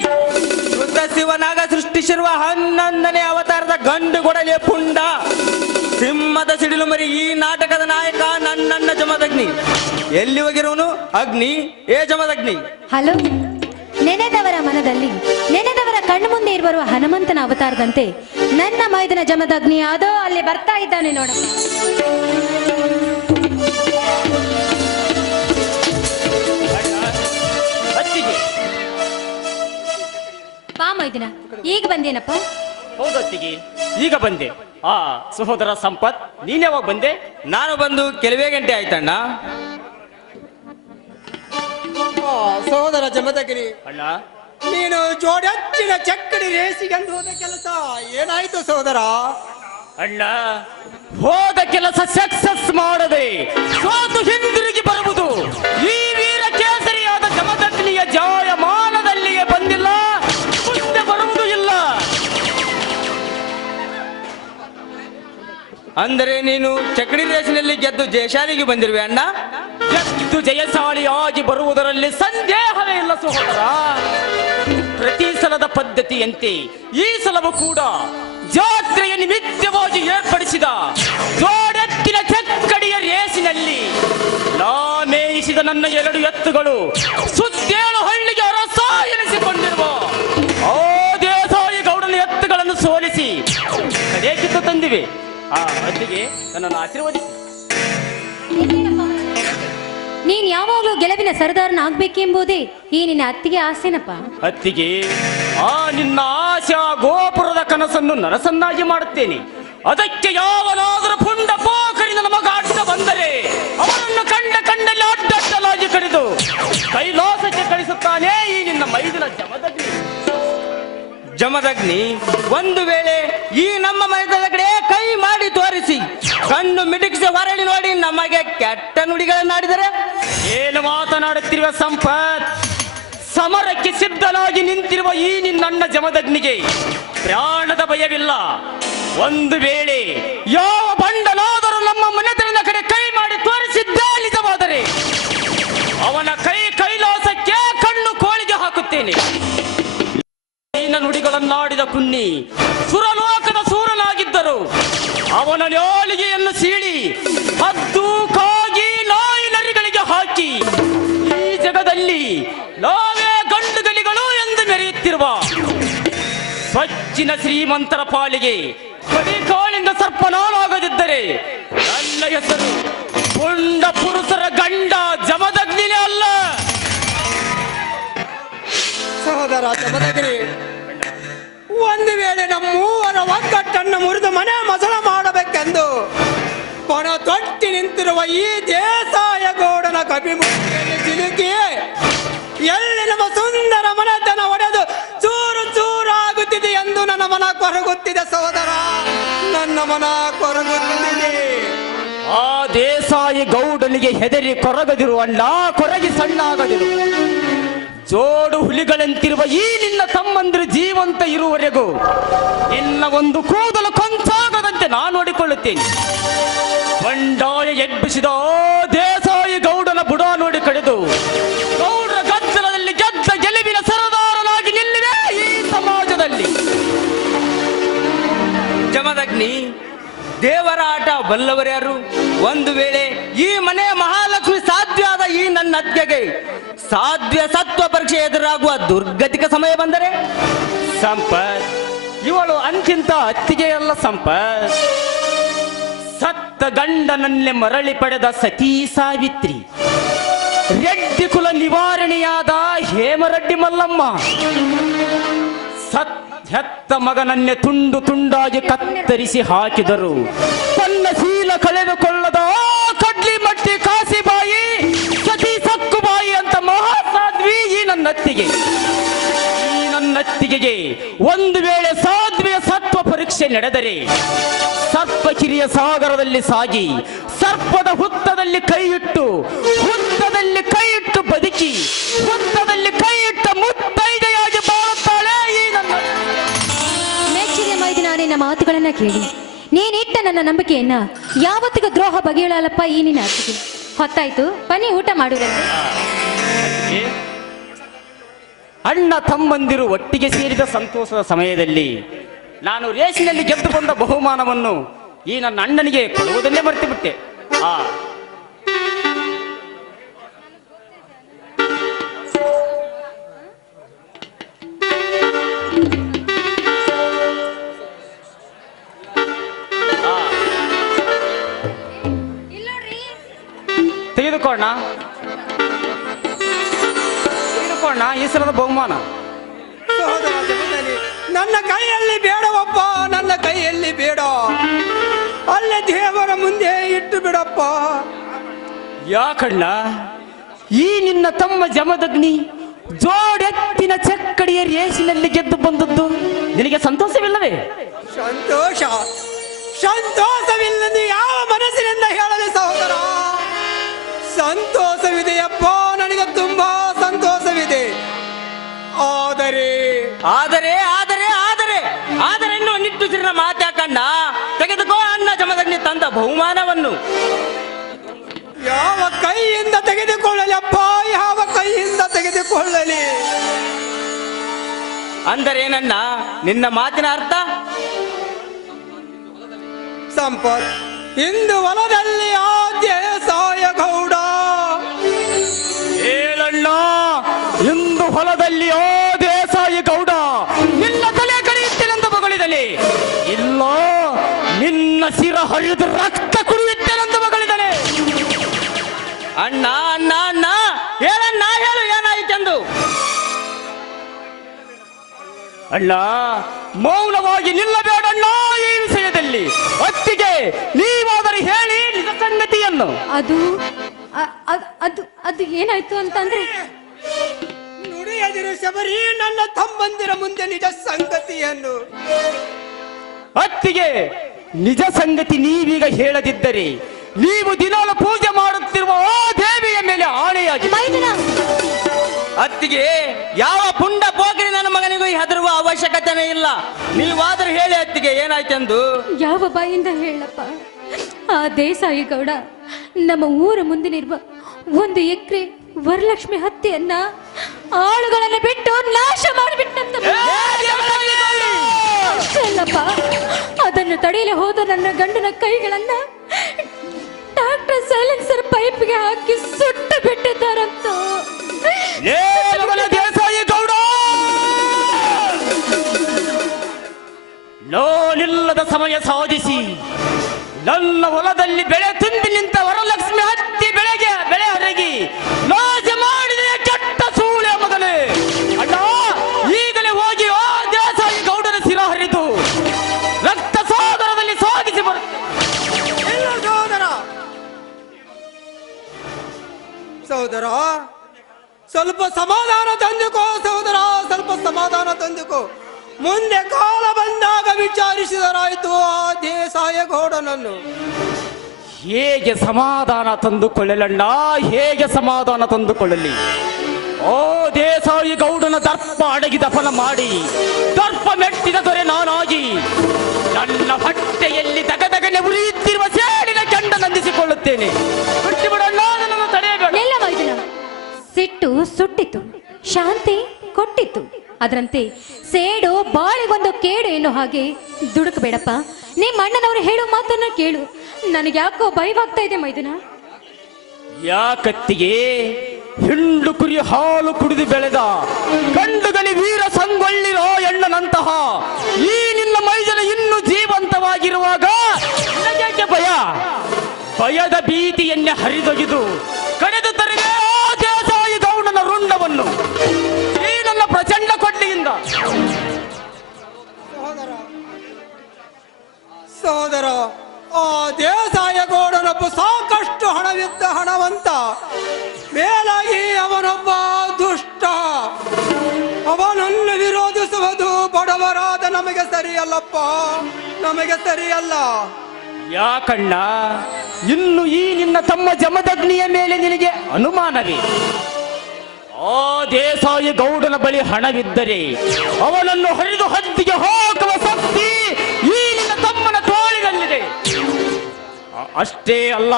ಶುದ್ಧ ಶಿವನಾಗ ಸೃಷ್ಟಿಸಿರುವ 11ನೇ ಅವತಾರದ ಗಂಡು ಗೊಡಲೆ ಪುಂಡ ಸಿಂಹದ ಸಿಡಿಲು ಮರಿ. ಈ ನಾಟಕದ ನಾಯಕ ನನ್ನಣ್ಣ ಜಮದಗ್ನಿ. ಎಲ್ಲಿ ಹೋಗಿರೋನು ಅಗ್ನಿ, ಏ ಜಮದಗ್ನಿ. ಹಲೋ, ನೆನೆದವರ ಮನದಲ್ಲಿ ನೆನೆದವರ ಕಣ್ಣು ಮುಂದೆ ಇರುವ ಹನುಮಂತನ ಅವತಾರದಂತೆ ನನ್ನ ಮೈದನ ಜಮದಗ್ನಿ ಅದೋ ಅಲ್ಲಿ ಬರ್ತಾ ಇದ್ದಾನೆ ನೋಡಪ್ಪ. ಬಾ ಮೈದನ, ಈಗ ಬಂದೇನಪ್ಪ? ಹೌದತ್ತಿಗೆ, ಈಗ ಬಂದೆ. ಆ ಸಹೋದರ ಸಂಪತ್, ನೀನ್ ಯಾವಾಗ ಬಂದೆ? ನಾನು ಬಂದು ಕೆಲವೇ ಗಂಟೆ ಆಯ್ತಣ್ಣ. ಸಹೋದರ ಜಮದಗಿರಿ, ಅಣ್ಣ, ನೀನು ಜೋಡೆಚ್ಚಿನ ಚಕ್ಕಡಿ ರೇಸಿಗೆಂದು ಹೋದ ಕೆಲಸ ಏನಾಯ್ತು ಸಹೋದರ? ಅಣ್ಣ, ಹೋದ ಕೆಲಸ ಸಕ್ಸಸ್ ಮಾಡದೆ ಸೋತು ಹಿಂದಿರುಗಿ ಬರುವುದು ಈ ವೀರ ಕೇಸರಿಯಾದ ಜಮದಗ್ನಿಯ ಜಾಯಮಾನದಲ್ಲಿಯೇ ಬಂದಿಲ್ಲ, ಮುಂದೆ ಬರುವುದು ಇಲ್ಲ. ಅಂದರೆ ನೀನು ಚಕ್ಕಡಿ ರೇಸಿನಲ್ಲಿ ಗೆದ್ದು ಜಯಶಾಲಿಗೆ ಬಂದಿರುವೆ ಅಣ್ಣ? ಗೆದ್ದು ಜಯಶಾಲಿಯಾಗಿ ಬರುವುದರಲ್ಲಿ ಸಂದೇಹವೇ ಇಲ್ಲ ಸಹೋದರ. ಪ್ರತಿ ಸಲದ ಪದ್ಧತಿಯಂತೆ ಈ ಸಲವೂ ಕೂಡ ಜಾತ್ರೆಯ ನಿಮಿತ್ತವಾಗಿ ಏರ್ಪಡಿಸಿದ ಜೋಡೆತ್ತಿನ ಚಕ್ಕಡಿಯ ರೇಸಿನಲ್ಲಿ ನಾ ಮೇಯಿಸಿದ ನನ್ನ 2 ಎತ್ತುಗಳು ಸುತ್ತೇಳು ಹಳ್ಳಿಗೆ ರಸ ಎನಿಸಿಕೊಂಡಿರುವ ಆ ದೇಸಾಯಿ ಗೌಡನ ಎತ್ತುಗಳನ್ನು ಸೋಲಿಸಿ ಕಡೆಗಿದ್ದು ತಂದಿವೆ. ಆ ಅತ್ತಿಗೆ ನನ್ನನ್ನು ಆಶೀರ್ವದಿಸಿ. ನೀನ್ ಯಾವಾಗಲೂ ಗೆಲುವಿನ ಸರದಾರನ ಆಗ್ಬೇಕೆಂಬುದೇ ಈ ನಿನ್ನ ಅತ್ತಿಗೆ ಆಸೆನಪ್ಪ. ಅತ್ತಿಗೆ, ಆ ನಿನ್ನ ಆಶಾ ಗೋಪುರದ ಕನಸನ್ನು ನನಸನ್ನಾಗಿ ಮಾಡುತ್ತೇನೆ. ಅದಕ್ಕೆ ಯಾವನಾದರೂ ಪುಂಡ ಪೋಖರಿ ನನ್ನ ಮಗ ಅಡ್ಡ ಬಂದರೆ ಅವರನ್ನು ಕಂಡಲ್ಲಿ ಅಡ್ಡಲಾಗಿ ಕಡಿದು ಕೈಲಾಸಕ್ಕೆ ಕಳಿಸುತ್ತಾನೆ ಈ ನಿನ್ನ ಮೈದಿನ ಜಮದಗ್ನಿ. ಜಮದಗ್ನಿ, ಒಂದು ವೇಳೆ ಈ ನಮ್ಮ ಮನೆತನದ ಕಡೆ ಕೈ ಮಾಡಿ ತೋರಿಸಿ ಕಣ್ಣು ಮಿಟುಕಿಸಿ ಹೊರಳಿ ನೋಡಿ ನಮಗೆ ಕೆಟ್ಟ ನುಡಿಗಳನ್ನಾಡಿದರೆ? ಏನು ಮಾತನಾಡುತ್ತಿರುವ ಸಂಪತ್? ಸಮರಕ್ಕೆ ಸಿದ್ಧನಾಗಿ ನಿಂತಿರುವ ಈ ನಿನ್ನಣ್ಣ ಜಮದಗ್ನಿಗೆ ಪ್ರಾಣದ ಭಯವಿಲ್ಲ. ಒಂದು ವೇಳೆ ಯಾವ ಬಂಡನಾದರೂ ನಮ್ಮ ಮನೆತನದ ಕಡೆ ಕೈ ಮಾಡಿ ತೋರಿಸಿದ್ದೇ ನಿಜವಾದರೆ ಅವನ ಕೈಲಾಸಕ್ಕೆ ಕಣ್ಣು ಕೋಳಿಗೆ ಹಾಕುತ್ತೇನೆ. ನಿನ್ನ ನುಡಿಗಳನ್ನಾಡಿದ ಕುನ್ನಿ ಸುರಲೋಕದ ಸೂರನಾಗಿದ್ದರು. ಅವನ ನಾಲಿಗೆಯನ್ನು ಸೀಳಿ ಹದ್ದು ಕಾಗಿ ನಾಯಿ ನರಿಗಳಿಗೆ ಹಾಕಿ ಈ ಜಗದಲ್ಲಿ ನಾವೇ ಗಂಡುಗಲಿಗಳು ಎಂದು ಮೆರೆಯುತ್ತಿರುವ ಸ್ವಚ್ಛಿನ ಶ್ರೀಮಂತರ ಪಾಲಿಗೆ ಕಡಿಕಾಳಿಂದ ಸರ್ಪನಾಳಾಗದಿದ್ದರೆ ನನ್ನ ಹೆಸರು ಪುಂಡ ಪುರುಷರ ಗಂಡ ಜಮದಗ್ನಿನೇ ಅಲ್ಲ. ಸಹೋದರ ಜಮದಗಿರಿ, ಒಂದು ವೇಳೆ ನಮ್ಮೂವರ ಒಗ್ಗಟ್ಟನ್ನು ಮುರಿದು ಮನೆ ಮಸಳ ಮಾಡಬೇಕೆಂದು ಕೊನ ತೊಟ್ಟಿ ನಿಂತಿರುವ ಈ ದೇಸಾಯ ಗೌಡನ ಕಪಿಮುಖಿಯಲ್ಲಿ ಸಿಲುಕಿ ಎಲ್ಲಿ ನಮ್ಮ ಸುಂದರ ಮನೆತನ ಒಡೆದು ಚೂರು ಚೂರಾಗುತ್ತಿದೆ ಎಂದು ನನ್ನ ಮನ ಕೊರಗುತ್ತಿದೆ ಸಹೋದರ, ನನ್ನ ಮನ ಕೊರಗುತ್ತಿದೆ. ಆ ದೇಸಾಯಿ ಗೌಡನಿಗೆ ಹೆದರಿ ಕೊರಗದಿರು ಅಣ್ಣ, ಕೊರಗಿ ಸಣ್ಣಾಗದಿರು. ಜೋಡು ಹುಲಿಗಳಂತಿರುವ ಈ ನಿನ್ನ ತಮ್ಮಂದಿರು ಜೀವಂತ ಇರುವವರೆಗೂ ನಿನ್ನ ಒಂದು ಕೂದಲು ಕೊಂಚಾಗದಂತೆ ನಾನು ನೋಡಿಕೊಳ್ಳುತ್ತೇನೆ. ಬಂಡಾಯ ಎಬ್ಬಿಸಿದ ದೇಸಾಯಿ ಗೌಡನ ಬುಡ ನೋಡಿ ಕಡಿದು ಗೌಡರ ಗದ್ದಲದಲ್ಲಿ ಗೆದ್ದ ಗೆಲುವಿನ ಸರದಾರನಾಗಿ ನಿಲ್ಲಿವೆ ಈ ಸಮಾಜದಲ್ಲಿ. ಜಮದಗ್ನಿ, ದೇವರ ಆಟ ಬಲ್ಲವರ್ಯಾರು, ಒಂದು ವೇಳೆ ಈ ಮನೆಯ ಮಹಾಲಕ್ಷ್ಮಿ ಸಾಧ್ಯ ಆದ ಈ ನನ್ನ ಅತ್ತಿಗೆಗೆ ಸಾಧ್ಯ ಸತ್ವ ಪರೀಕ್ಷೆ ಎದುರಾಗುವ ದುರ್ಗತಿಕ ಸಮಯ ಬಂದರೆ ಸಂಪತ್, ಇವಳು ಅಂಚಿಂತ ಅತ್ತಿಗೆಯಲ್ಲ ಸಂಪತ್. ಸತ್ತ ಗಂಡನನ್ನೇ ಮರಳಿ ಪಡೆದ ಸತೀ ಸಾವಿತ್ರಿ, ರೆಡ್ಡಿ ಕುಲ ನಿವಾರಣೆಯಾದ ಹೇಮರೆಡ್ಡಿ ಮಲ್ಲಮ್ಮ, ಹೆತ್ತ ಮಗನನ್ನೇ ತುಂಡು ತುಂಡಾಗಿ ಕತ್ತರಿಸಿ ಹಾಕಿದರು. ತನ್ನ ಶೀಲ ಕಳೆದುಕೊಳ್ಳದ ಕಡ್ಲಿ ಮಟ್ಟಿ ಕಾಸಿಬಾಯಿ, ಸತಿ ಸಕ್ಕುಬಾಯಿ ಅಂತ ಮಹಾಸಾಧ್ವಿ ಈ ನನ್ನತ್ತಿಗೆ. ಈ ನನ್ನತ್ತಿಗೆಗೆ ಒಂದು ವೇಳೆ ಸಾಧ್ವಿಯ ಸತ್ವ ಪರೀಕ್ಷೆ ನಡೆದರೆ ಸರ್ಪ ಕಿರಿಯ ಸಾಗರದಲ್ಲಿ ಸಾಗಿ ಸರ್ಪದ ಹುತ್ತದಲ್ಲಿ ಕೈಯಿಟ್ಟು ಬದುಕಿ ಹುತ್ತದಲ್ಲಿ ಕೈಯಿಟ್ಟ ಮುತ್ತೈದೆಯಾಗಿ ಬಾಳುತ್ತಾಳೆ ಈ ನನ್ನ. ಮೆಚ್ಚಿನ ಮೈದಿನ ಮಾತುಗಳನ್ನ ಕೇಳಿ ನೀನಿಟ್ಟ ನನ್ನ ನಂಬಿಕೆಯನ್ನ ಯಾವತ್ತಿಗೂ ದ್ರೋಹ ಬಗೆಯಳಲ್ಲಪ್ಪ ಈ ನಿನ್ನ ಅತ್ತಿಗೆ. ಹೊತ್ತಾಯ್ತು, ಬನ್ನಿ ಊಟ ಮಾಡುವುದಕ್ಕೆ. ಅಣ್ಣ ತಮ್ಮಂದಿರು ಒಟ್ಟಿಗೆ ಸೇರಿದ ಸಂತೋಷದ ಸಮಯದಲ್ಲಿ ನಾನು ರೇಸಿನಲ್ಲಿ ಗೆದ್ದುಕೊಂಡ ಬಹುಮಾನವನ್ನು ಈ ನನ್ನ ಅಣ್ಣನಿಗೆ ಕೊಡುವುದನ್ನೇ ಮರೆತು ಬಿಟ್ಟೆ. ತೆಗೆದುಕೊಳ್ಳೋಣ ಈ ಸಲದ ಬಹುಮಾನ. ಸಹೋದರ ಜಮದಗ್ನಿ, ನನ್ನ ಕೈಯಲ್ಲಿ ಬೇಡವಪ್ಪ, ನನ್ನ ಕೈಯಲ್ಲಿ ಬೇಡ, ಅಲ್ಲೇ ದೇವರ ಮುಂದೆ ಇಟ್ಟು ಬಿಡಪ್ಪ. ಯಾಕಣ್ಣ, ಈ ನಿನ್ನ ತಮ್ಮ ಜಮದಗ್ನಿ ಜೋಡೆತ್ತಿನ ಚಕ್ಕಡಿಯ ರೇಸಿನಲ್ಲಿ ಗೆದ್ದು ಬಂದದ್ದು ನಿನಗೆ ಸಂತೋಷವಿಲ್ಲವೇ? ಸಂತೋಷವಿಲ್ಲದೆ ಯಾವ ಮನಸ್ಸಿನಿಂದ ಹೇಳಲು ಸಹೋದರ? ಸಂತೋಷವಿದೆಯಪ್ಪ, ನನಗೆ ತುಂಬಾ ಸಂತೋಷವಿದೆ. ಆದರೆ ಆದರೆ ಆದರೆ ಆದರೆ ಆದರೆ ಇನ್ನು ನಿಟ್ಟುಸಿರಿನ ಮಾತ್ಯಾಕಣ್ಣ, ತೆಗೆದುಕೋ ಅಣ್ಣ ಜಮದಗ್ನಿ ತಂದ ಬಹುಮಾನವನ್ನು. ಯಾವ ಕೈಯಿಂದ ತೆಗೆದುಕೊಳ್ಳಲಿ ಅಪ್ಪ, ಯಾವ ಕೈಯಿಂದ ತೆಗೆದುಕೊಳ್ಳಲಿ? ಅಂದರೇನಣ್ಣ ನಿನ್ನ ಮಾತಿನ ಅರ್ಥ? ಸಂಪತ್, ಇಂದು ಹೊಲದಲ್ಲಿ ಆದ್ಯ ಸಾಯ ಗೌಡ. ಹೇಳಣ್ಣ, ಇಂದು ಹೊಲದಲ್ಲಿ ಓ ದೇಸಾಯಿ ಗೌಡ ನಿನ್ನ ತಲೆ ಕಡಿಯುತ್ತೇನೆಂದು ಬಗಳಿದಲೆ, ಇಲ್ಲ ನಿನ್ನ ಶಿರ ಹರಿದು ರಕ್ತ ಕುಡಿಯುತ್ತೇನೆಂದು ಬಗಳಿದನೆ. ಅಣ್ಣ ಅಣ್ಣ ಅಣ್ಣ ಹೇಳಣ್ಣ, ಹೇಳು ಏನಾಯಿತೆಂದು. ಅಣ್ಣ, ಮೌನವಾಗಿ ನಿಲ್ಲಬೇಡಣ್ಣ ಈ ವಿಷಯದಲ್ಲಿ. ಅತ್ತಿಗೆ ನೀವಾದರೆ ಹೇಳಿ ನಿಜ ಸಂಗತಿಯನ್ನು. ಅದು ಅದು ಅದು ಏನಾಯ್ತು ಅಂತಂದ್ರೆ, ನುಡಿಯದಿರು ಶಬರಿ, ನನ್ನ ತಮ್ಮಂದಿರ ಮುಂದೆ ನಿಜ ಸಂಗತಿಯನ್ನು. ಅತ್ತಿಗೆ, ನಿಜ ಸಂಗತಿ ನೀವೀಗ ಹೇಳದಿದ್ದರೆ ನೀವು ದಿನಾಲು ಪೂಜೆ ಮಾಡುತ್ತಿರುವ ಆ ದೇವಿಯ ಮೇಲೆ ಆಣೆಯಾಗಿ. ಅತ್ತಿಗೆ, ಯಾವ ಪುಂಡ ಪೋಕರಿ ನನ್ನ ಮಗನಿಗೂ ಹೆದರುವ ಅವಶ್ಯಕತೆನೇ ಇಲ್ಲ. ನೀವಾದರೂ ಹೇಳಿ ಅತ್ತಿಗೆ ಏನಾಯ್ತೆಂದು. ಯಾವ ಬಾಯಿಂದ ಹೇಳಪ್ಪ? ಆ ದೇಸಾಯಿ ಗೌಡ ನಮ್ಮ ಊರ ಮುಂದಿನಿರುವ 1 ಎಕರೆ ವರಲಕ್ಷ್ಮಿ ಹತ್ಯೆಯನ್ನ ಆಳುಗಳನ್ನು ಬಿಟ್ಟು ನಾಶ ಮಾಡಿಬಿಟ್ಟಂತ. ಅಷ್ಟಲ್ಲಪ್ಪ, ಅದನ್ನು ತಡೆಯಲು ಹೋದ ನನ್ನ ಗಂಡನ ಕೈಗಳನ್ನ ಡಾಕ್ಟರ್ ಸೈಲೆನ್ಸರ್ ಪೈಪ್ಗೆ ಹಾಕಿ ಸುಟ್ಟು ಬಿಟ್ಟಿದ್ದಾರಂತ. ದೇಸಾಯಿ ಗೌಡ, ನಾನಿಲ್ಲದ ಸಮಯ ಸಾಧಿಸಿ ನನ್ನ ಹೊಲದಲ್ಲಿ ಬೆಳೆ ತುಂಬಿ ನಿಂತ ವರಲಕ್ಷ್ಮಿ ಹತ್ತಿ ಬೆಳೆ ಹರಗಿ ನಾಶ ಮಾಡಿದ ಕೆಟ್ಟ ಸೂಳೆ ಮಗನೇ. ಅಣ್ಣ, ಈಗಲೇ ಹೋಗಿ ಆ ದೇಸಾಯಿ ಗೌಡನ ಶಿರ ಹರಿದು ರಕ್ತ ಸಾಗರದಲ್ಲಿ ಸಾಗಿಸಿ ಸಹೋದರ, ಸ್ವಲ್ಪ ಸಮಾಧಾನ ತಂದುಕೋ ಸಹೋದರ, ಸ್ವಲ್ಪ ಸಮಾಧಾನ ತಂದುಕೋ. ಮುಂದೆ ಕಾಲ ಬಂದಾಗ ವಿಚಾರಿಸಿದರಾಯ್ತು ಆ ದೇಸಾಯ ಗೌಡನನ್ನು. ಹೇಗೆ ಸಮಾಧಾನ ತಂದುಕೊಳ್ಳಲಣ್ಣ, ಹೇಗೆ ಸಮಾಧಾನ ತಂದುಕೊಳ್ಳಲಿ? ಓ ದೇಸಾಯಿ ಗೌಡನ ದರ್ಪ ಅಡಗಿ ದಫನ ಮಾಡಿ ದರ್ಪ ಮೆಟ್ಟಿದ ದೊರೆ ನಾನಾಗಿ ನನ್ನ ಹೊಟ್ಟೆಯಲ್ಲಿ ದಗದಗನೆ ಉರಿಯುತ್ತಿರುವ ಸೇಡಿನ ಕೆಂಡ ನಂದಿಸಿಕೊಳ್ಳುತ್ತೇನೆ. ಬಿಟ್ಟು ಬಿಡಣ್ಣ, ನನ್ನನ್ನು ತಡೆಯಬೇಡ. ಸಿಟ್ಟು ಸುಟ್ಟಿತು, ಶಾಂತಿ ಕೊಟ್ಟಿತು. ಅದರಂತೆ ಸೇಡು ಬಾಳಿಗೊಂದು ಕೇಡು ಎನ್ನೋ ಹಾಗೆ ದುಡುಕಬೇಡಪ್ಪ. ನಿಮ್ಮ ಅಣ್ಣನವರು ಹೇಳೋ ಮಾತನ್ನ ಕೇಳು. ನನಗೆ ಯಾಕೋ ಭಯವಾಗ್ತಾ ಇದೆ ಮೈದುನ. ಯಾಕತ್ತಿಗೆ ಹಿಂಡು ಕುರಿ ಹಾಲು ಕುಡಿದು ಬೆಳೆದ ಗಂಡುಗನಿ ವೀರ ಸಂಗೊಳ್ಳಿರೋ ಎಣ್ಣನಂತಹ ಈ ನಿನ್ನ ಮೈದನ ಇನ್ನೂ ಜೀವಂತವಾಗಿರುವಾಗ ನನಗೇಕೆ ಭಯ? ಭಯದ ಭೀತಿಯನ್ನೇ ಹರಿದೊಗೆದು ಕಡೆದು ತರುವೆ ಆ ದೇಸಾಯಿ ಗೌಡನ ರುಂಡವನ್ನು ಈ ನನ್ನ ಪ್ರಚಂಡ ಕೊಡ್ಲಿಯಿಂದ. ಸಹೋದರ, ಆ ದೇಸಾಯ ಗೌಡನೊಬ್ಬ ಸಾಕಷ್ಟು ಹಣವಿದ್ದ ಹಣವಂತ, ಮೇಲಾಗಿ ಅವನೊಬ್ಬ ದುಷ್ಟ. ಅವನನ್ನು ವಿರೋಧಿಸುವುದು ಬಡವರಾದ ನಮಗೆ ಸರಿಯಲ್ಲಪ್ಪ, ನಮಗೆ ಸರಿಯಲ್ಲ. ಯಾಕಣ್ಣ, ಇನ್ನು ಈ ನಿನ್ನ ತಮ್ಮ ಜಮದಗ್ನಿಯ ಮೇಲೆ ನಿನಗೆ ಅನುಮಾನವೇ? ಆ ದೇಸಾಯಿ ಗೌಡನ ಬಳಿ ಹಣವಿದ್ದರೆ ಅವನನ್ನು ಹರಿದು ಹದ್ದಿಗೆ ಹಾಕುವ ಶಕ್ತಿ ಈ ನಿನ್ನ ತಮ್ಮನ ತೋಳಿನಲ್ಲಿದೆ. ಅಷ್ಟೇ ಅಲ್ಲ,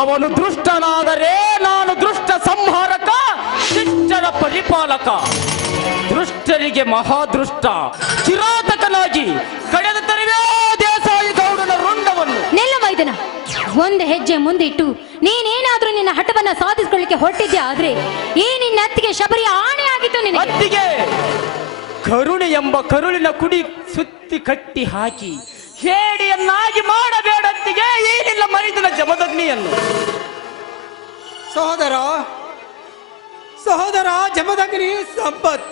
ಅವನು ದುಷ್ಟನಾದರೆ ನಾನು ದುಷ್ಟ ಸಂಹಾರಕ, ಶಿಷ್ಟರ ಪರಿಪಾಲಕ. ದುಷ್ಟರಿಗೆ ಮಹಾದೃಷ್ಟ ಕಿರಾತಕನಾಗಿ ಕಳೆದ ತರುವೆ ದೇಸಾಯಿ ಗೌಡನ ರುಂಡವನ್ನು. ನೆಲ್ಲ ಮೈದನ, ಒಂದು ಹೆಜ್ಜೆ ಮುಂದಿಟ್ಟು ನೀನೇನಾದ್ರೂ ನಿನ್ನ ಹಠವನ್ನ ಸಾಧಿಸಿಕೊಳ್ಳಿಕ್ಕೆ ಹೊರಟಿದ್ಯಾ ಆದ್ರೆ ಈ ನಿನ್ನ ಅತ್ತಿಗೆ ಶಬರಿಯ ಆಣೆ ಆಗಿತ್ತು ನಿನಗೆ. ಅತ್ತಿಗೆ ಕರುಣೆ ಎಂಬ ಕರುಳಿನ ಕುಡಿ ಸುತ್ತಿ ಕಟ್ಟಿ ಹಾಕಿ ಹೇಡಿಯನ್ನಾಗಿ ಮಾಡಬೇಡತ್ತಿಗೆ ಈ ನಿನ್ನ ಮರಿದಿನ ಜಮದಗ್ನಿಯನ್ನು. ಸಹೋದರ, ಸಹೋದರ ಜಮದಗ್ನಿ ಸಂಪತ್,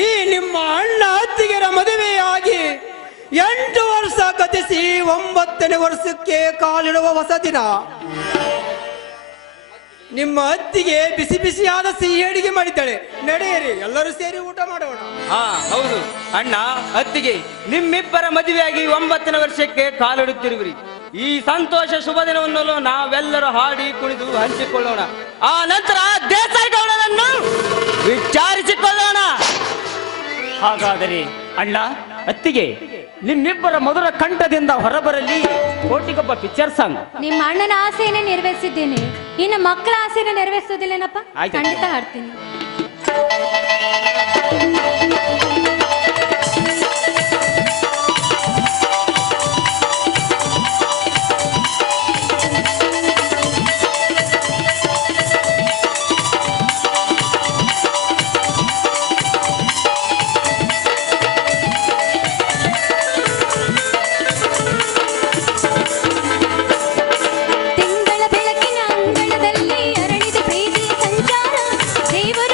ಈ ನಿಮ್ಮ ಅಣ್ಣ ಅತ್ತಿಗೆರ ಮದುವೆಯಾಗಿ 8 ವರ್ಷ ಗತಿಸಿ 9ನೇ ವರ್ಷಕ್ಕೆ ಕಾಲಿಡುವ ಹೊಸ ದಿನ. ನಿಮ್ಮ ಅತ್ತಿಗೆ ಬಿಸಿ ಬಿಸಿಯಾದ ಸಿಹಿ ಅಡಿಗೆ ಮಾಡಿದ್ದಾಳೆ. ನಡೆಯಿರಿ, ಎಲ್ಲರೂ ಸೇರಿ ಊಟ ಮಾಡೋಣ. ಹಾ ಹೌದು ಅಣ್ಣ, ಅತ್ತಿಗೆ ನಿಮ್ಮಿಬ್ಬರ ಮದುವೆಯಾಗಿ 9ನೇ ವರ್ಷಕ್ಕೆ ಕಾಲಿಡುತ್ತಿರುವಿರಿ. ಈ ಸಂತೋಷ ಶುಭ ದಿನವನ್ನು ನಾವೆಲ್ಲರೂ ಹಾಡಿ ಕುಣಿದು ಹಂಚಿಕೊಳ್ಳೋಣ. ಆ ನಂತರ ದೇಸಾಯಿ ಗೌಡನನ್ನು ವಿಚಾರಿಸಿಕೊಳ್ಳೋಣ. ಹಾಗಾದರೆ ಅಣ್ಣ ಅತ್ತಿಗೆ, ನಿಮ್ಮಿಬ್ಬರ ಮಧುರ ಕಂಠದಿಂದ ಹೊರಬರಲಿ ಕೋಟಿಗೊಬ್ಬ ಪಿಕ್ಚರ್ ಸಾಂಗ್. ನಿಮ್ಮ ಅಣ್ಣನ ಆಸೆಯನ್ನೇ ನೆರವೇರಿಸಿದ್ದೇನೆ, ಇನ್ನು ಮಕ್ಕಳ ಆಸೆಯನ್ನು ನೆರವೇರಿಸೋದಿಲ್ಲೇನಪ್ಪ? ಆಯ್ತು. ಖಂಡಿತ ಹಾಡ್ತೀನಿ. ತಿಂಗಳ ಬೆಳಕಿನ ಅಂಗಳದಲ್ಲಿ ಅರಳಿದ ಪ್ರೀತಿಯ ಸಂಚಾರ, ದೇವರು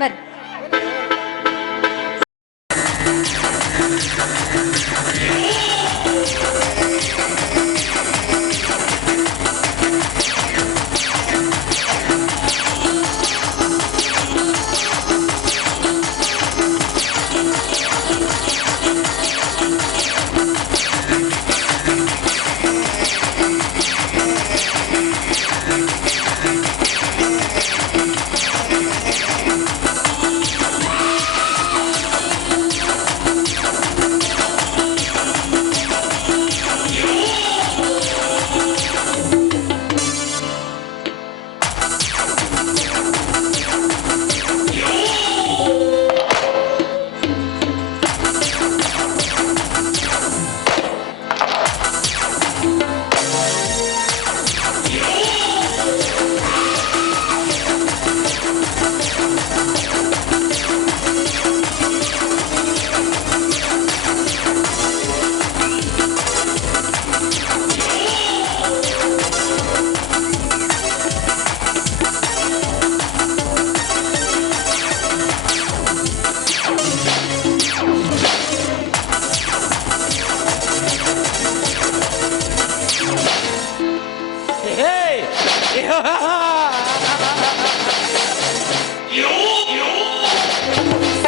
ಬರ್ರಿ.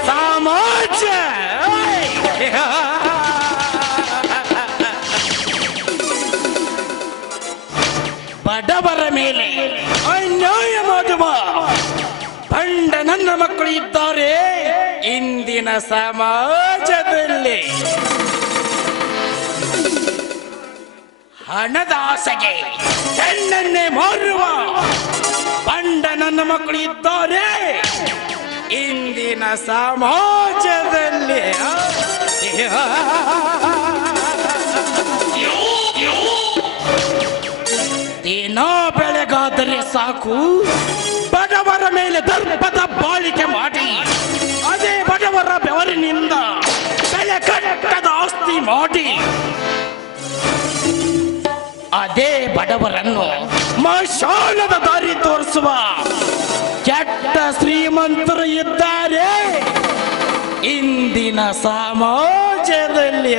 ಸಮಾಜ ಬಡವರ ಮೇಲೆ ಅನ್ಯಾಯ ಮಾಡುವ ಬಂಡ ನನ್ನ ಮಕ್ಕಳು ಇದ್ದಾರೆ ಇಂದಿನ ಸಮಾಜದಲ್ಲಿ. ಹಣದ ಆಸೆಗೆ ಹೆಣ್ಣನ್ನೇ ಮಾರುವ ಬಂಡ ನನ್ನ ಮಕ್ಕಳು ಇದ್ದಾರೆ ಇಂದಿನ ಸಮಾಜದಲ್ಲಿ. ದಿನ ಬೆಳಗಾದರೆ ಸಾಕು ಬಡವರ ಮೇಲೆ ದರ್ಪದ ಬಾಳಿಕೆ ಮಾಡಿ ಅದೇ ಬಡವರ ಬೆವರಿನಿಂದ ಬೆಲೆ ಕಟ್ಟದ ಆಸ್ತಿ ಮಾಡಿ ಅದೇ ಬಡವರನ್ನು ಮಶಾಲದ ದಾರಿ ತೋರಿಸುವ ಕೆಟ್ಟ ಶ್ರೀಮಂತರು ಇದ್ದಾರೆ ಇಂದಿನ ಸಮಾಜದಲ್ಲಿ.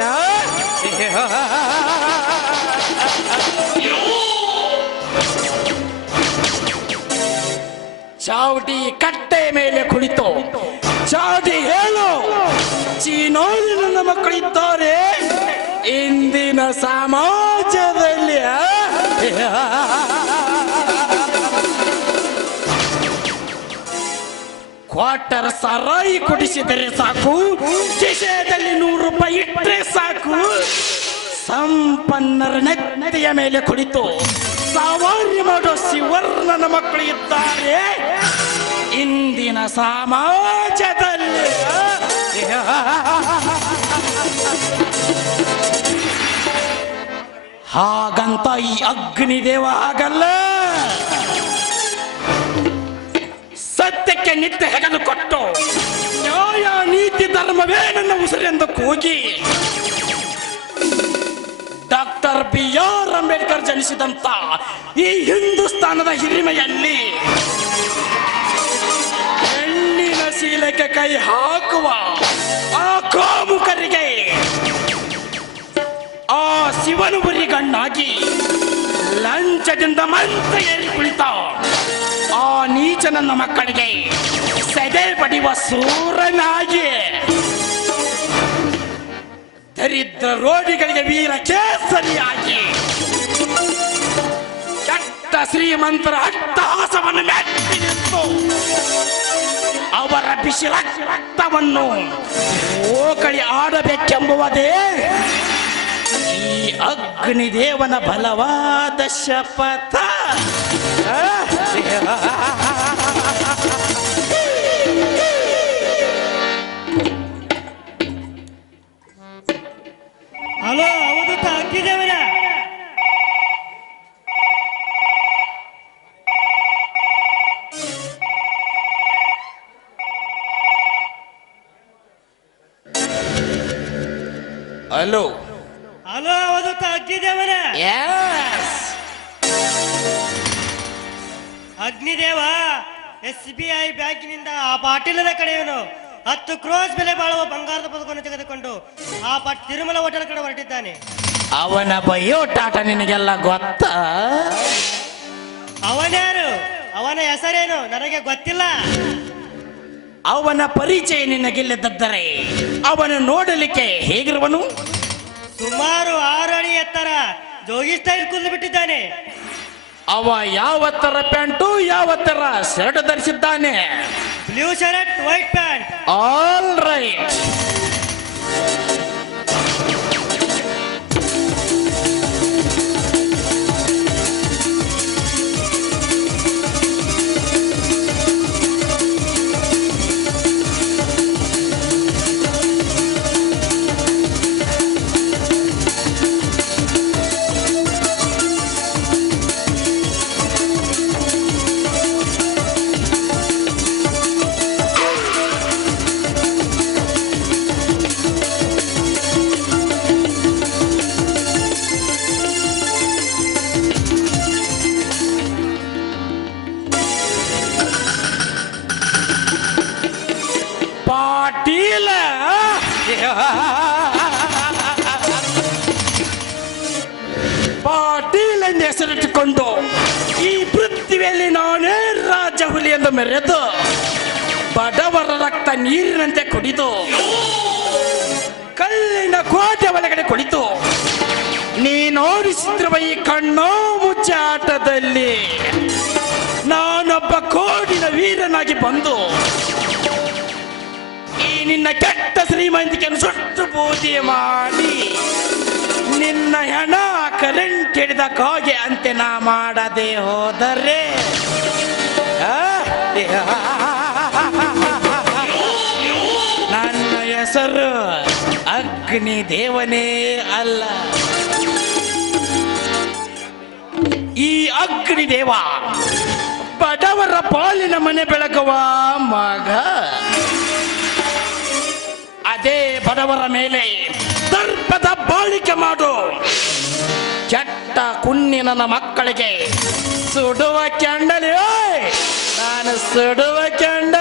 ಚಾವಟಿ ಕಟ್ಟೆ ಮೇಲೆ ಕುಳಿತು ಚಾವಟಿ ಹೇಳು ಚೀನೋಲಿ ನನ್ನ ಮಕ್ಕಳಿದ್ದಾರೆ ಇಂದಿನ ಸಮಾಜದಲ್ಲಿ. ಕ್ವಾರ್ಟರ್ ಸರಾಯಿ ಕುಡಿಸಿದರೆ ಸಾಕು, ಕಿಶೆಯಲ್ಲಿ 100 ರೂಪಾಯಿ ಇಟ್ಟರೆ ಸಾಕು, ಸಂಪನ್ನರ ನೆತ್ತಿಯ ಮೇಲೆ ಕುಳಿತು ಸವಾರಿ ಮಾಡೋ ಶಿವರ್ಣನ ಮಕ್ಕಳು ಇದ್ದಾರೆ ಇಂದಿನ ಸಮಾಜದಲ್ಲಿ. ಹಾಗಂತ ಈ ಅಗ್ನಿದೇವ ಆಗಲ್ಲ. ಸತ್ಯಕ್ಕೆ ನಿತ್ಯ ಹೆಗಲು ಕೊಟ್ಟು ನ್ಯಾಯ ನೀತಿ ಧರ್ಮವೇ ನನ್ನ ಉಸಿರೆಂದು ಕೂಗಿ ಡಾಕ್ಟರ್ BR ಅಂಬೇಡ್ಕರ್ ಜನಿಸಿದಂತ ಈ ಹಿಂದೂಸ್ತಾನದ ಹಿರಿಮೆಯಲ್ಲಿ ಹೆಣ್ಣಿನ ಶೀಲಕ್ಕೆ ಕೈ ಹಾಕುವ ಆ ಕಾಮುಕರಿಗೆ ಆ ಶಿವನು ಬರಿಗಣ್ಣಾಗಿ ಲಂಚದಿಂದ ಮಂತ್ರ ಏರಿ ಕುಳಿತ ಆ ನೀಚ ನನ್ನ ಮಕ್ಕಳಿಗೆ ಸೆದೆ ಬಡಿಯುವ ಸೂರನಾಗಿ ದರಿದ್ರ ರೋಡಿಗಳಿಗೆ ವೀರ ಕೇಸರಿಯಾಗಿ ಕೆಟ್ಟ ಶ್ರೀಮಂತರ ಅಟ್ಟಹಾಸವನ್ನು ಮೆಟ್ಟಿ ನಿಂತು ಅವರ ಬಿಸಿ ರಕ್ತವನ್ನು ಓಕಳಿ ಆಡಬೇಕೆಂಬುವುದೇ ಈ ಅಗ್ನಿದೇವನ ಬಲವಾದ ಶಪಥ. ಹಲೋ, ಅವಧೂತ ಅಗ್ನಿದೇವರ. ಹಲೋ ಹಲೋ, ಅವಧೂತ ಅಗ್ನಿದೇವರ. ಅಗ್ನಿದೇವ, SBI ಬ್ಯಾಂಕಿನಿಂದ ಆ ಪಾಟೀಲನ ಕಡೆಯವನು 10 ಕ್ರೋಸ್ ಬೆಲೆ ಬಾಳುವ ಬಂಗಾರದ ಪದಕವನ್ನು ತೆಗೆದುಕೊಂಡು ಆ ತಿರುಮಲ ಹೋಟೆಲ್ ಕಡೆ ಹೊರಟಿದ್ದಾನೆ. ಅವನ ಬಯೋಟಾಟ ನಿನಗೆಲ್ಲ ಗೊತ್ತಾ? ಅವನ್ಯಾರು, ಅವನ ಹೆಸರೇನು ನನಗೆ ಗೊತ್ತಿಲ್ಲ. ಅವನ ಪರಿಚಯ ನಿನಗಿಲ್ಲದಿದ್ದರೆ ಅವನು ನೋಡಲಿಕ್ಕೆ ಹೇಗಿರುವನು? ಸುಮಾರು 6 ಅಡಿ ಎತ್ತರ, ಜೋಗಿ ಸ್ಟೈಲ್ ಕೂದಲು ಬಿಟ್ಟಿದ್ದಾನೆ. ಅವ ಯಾವ ತರ ಪ್ಯಾಂಟು ಯಾವ ತರ ಶರ್ಟ್ ಧರಿಸಿದ್ದಾನೆ? Blue shirt, white pant. All right. Patil Patil ಎಂದು ಹೆಸರಿಟ್ಟುಕೊಂಡು ಈ ಪೃಥ್ವಿಯಲ್ಲಿ ನಾನೇ ರಾಜ ಹುಲಿ ಎಂದು ಮೆರೆದು ಬಡವರ ರಕ್ತ ನೀರಿನಂತೆ ಕುಡಿದು ಕಲ್ಲಿನ ಕೋಟೆ ಒಳಗಡೆ ಕುಳಿತು ನೀನೋಡಿಸಿರುವ ಈ ಕಣ್ಣೋ ಮುಚ್ಚೆ ಆಟದಲ್ಲಿ ನಾನೊಬ್ಬ ಕೋಡಿನ ವೀರನಾಗಿ ಬಂದು ಈ ನಿನ್ನ ಕೆಟ್ಟ ಶ್ರೀಮಂತಿಕೆಯನ್ನು ಸುಟ್ಟು ಪೂಜೆ ಮಾಡಿ ನಿನ್ನ ಹೆಣ ಕರೆಂಟ್ ಹಿಡಿದ ಕಾಗೆ ಅಂತೆ ನಾ ಮಾಡದೆ ಹೋದರೆ ನನ್ನ ಹೆಸರು ಅಗ್ನಿ ದೇವನೇ ಅಲ್ಲ. ಈ ಅಗ್ನಿ ದೇವ ಬಡವರ ಪಾಲಿನ ಮನೆ ಬೆಳಗುವ ಮಗ. ಅದೇ ಬಡವರ ಮೇಲೆ ದರ್ಪದ ಬಾಳಿಕೆ ಮಾಡು ಕೆಟ್ಟ ಕುನ್ನಿ ನನ್ನ ಮಕ್ಕಳಿಗೆ ಸುಡುವ ಕೆಂಡಲಿ ನಾನು ಸುಡುವ ಕೆಂಡ.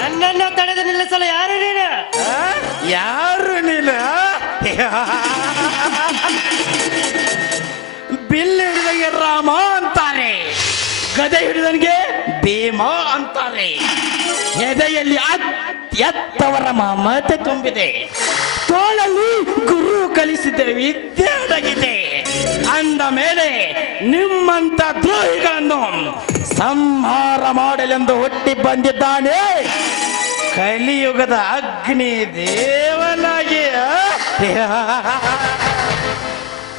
ನನ್ನನ್ನು ತಡೆದು ನಿಲ್ಲಿಸಲು ಯಾರು ನೀನು? ಯಾರು ನೀನು? ಬಿಲ್ ಹಿಡಿದಂಗೆ ರಾಮ ಅಂತಾರೆ, ಗದೆ ಹಿಡಿದನಿಗೆ ಭೀಮ ಅಂತಾರೆ. ಎದೆಯಲ್ಲಿ ಎತ್ತವರ ಮಮತೆ ತುಂಬಿದೆ, ತೋಳಲ್ಲಿ ಗುರು ಕಲಿಸಿದ ವಿದ್ಯೆ ಅಡಗಿದೆ. ಅಂದ ಮೇಲೆ ನಿಮ್ಮಂತ ದ್ರೋಹಿಗಳನ್ನು ಸಂಹಾರ ಮಾಡಲೆಂದು ಹುಟ್ಟಿ ಬಂದಿದ್ದಾನೆ ಕಲಿಯುಗದ ಅಗ್ನಿ ದೇವನಾಗಿ.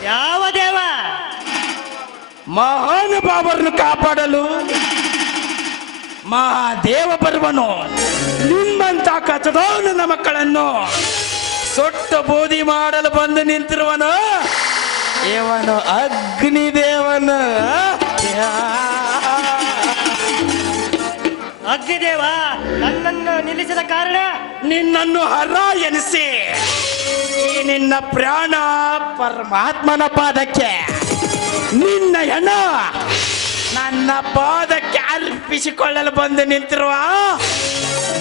ಯಾವ ದೇವ? ಮಹಾನುಭಾವರನ್ನು ಕಾಪಾಡಲು ಮಹಾದೇವ ಬರುವನು. ನಿಮ್ಮಂತ ಕಚಡೋನ ಮಕ್ಕಳನ್ನು ಸೊಟ್ಟು ಬೂದಿ ಮಾಡಲು ಬಂದು ನಿಂತಿರುವನು ಇವನು ಅಗ್ನಿದೇವನು. ಅಗ್ನಿದೇವ ನನ್ನನ್ನು ನಿಲ್ಲಿಸಿದ ಕಾರಣ? ನಿನ್ನನ್ನು ಹರ ಎನಿಸಿ ಈ ನಿನ್ನ ಪ್ರಾಣ ಪರಮಾತ್ಮನ ಪಾದಕ್ಕೆ, ನಿನ್ನ ಹೆಣ ನನ್ನ ಪಾದಕ್ಕೆ ಅರ್ಪಿಸಿಕೊಳ್ಳಲು ಬಂದು ನಿಂತಿರುವ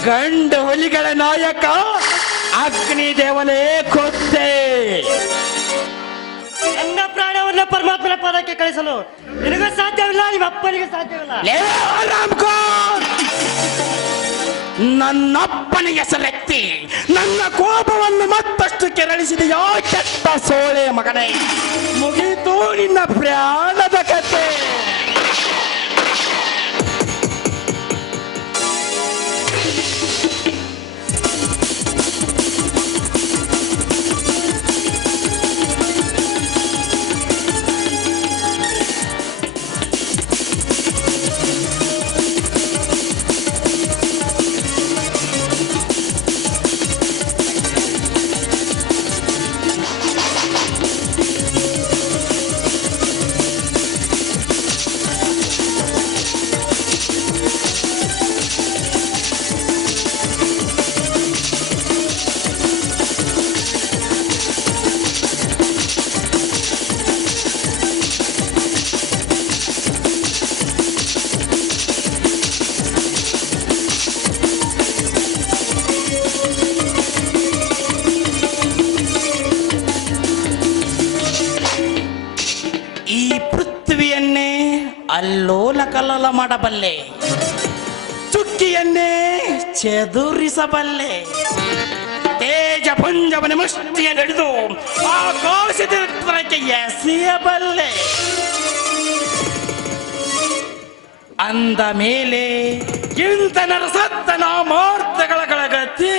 ಗಂಡು ಹುಲಿಗಳ ನಾಯಕ ಅಗ್ನಿದೇವನೇ ಕೊತ್ತೆ. ನನ್ನ ಪ್ರಾಣವನ್ನು ಪರಮಾತ್ಮನ ಪಾದಕ್ಕೆ ಕಳಿಸಲು ನಿನಗೂ ಸಾಧ್ಯವಿಲ್ಲ, ನಿಮ್ಮ ಅಪ್ಪನಿಗೆ ಸಾಧ್ಯವಿಲ್ಲ. ನನ್ನಪ್ಪನ ಹೆಸರೆತ್ತಿ ನನ್ನ ಕೋಪವನ್ನು ಮತ್ತಷ್ಟು ಕೆರಳಿಸಿದೆಯೋ ಕೆಟ್ಟ ಸೋಳೆ ಮಗನೇ, ಮುಗಿತು ನಿನ್ನ ಪ್ರಾಣದ ಕತೆ. ಮಾಡಬಲ್ಲೆ, ಚುಕ್ಕಿಯನ್ನೇ ಚೆದುರಿಸಬಲ್ಲೆ, ತೇಜ ಪುಂಜವನ ಮುಷ್ಟಿಯನ್ನು ಹಿಡಿದು ಆಕಾಶದ ಎತ್ತರಕ್ಕೆ ಎಸೆಯಬಲ್ಲೆ. ಅಂದ ಮೇಲೆ ಇಂಥ ನರಸತ್ತನ ಮೂರ್ತಗಳ ಗತಿ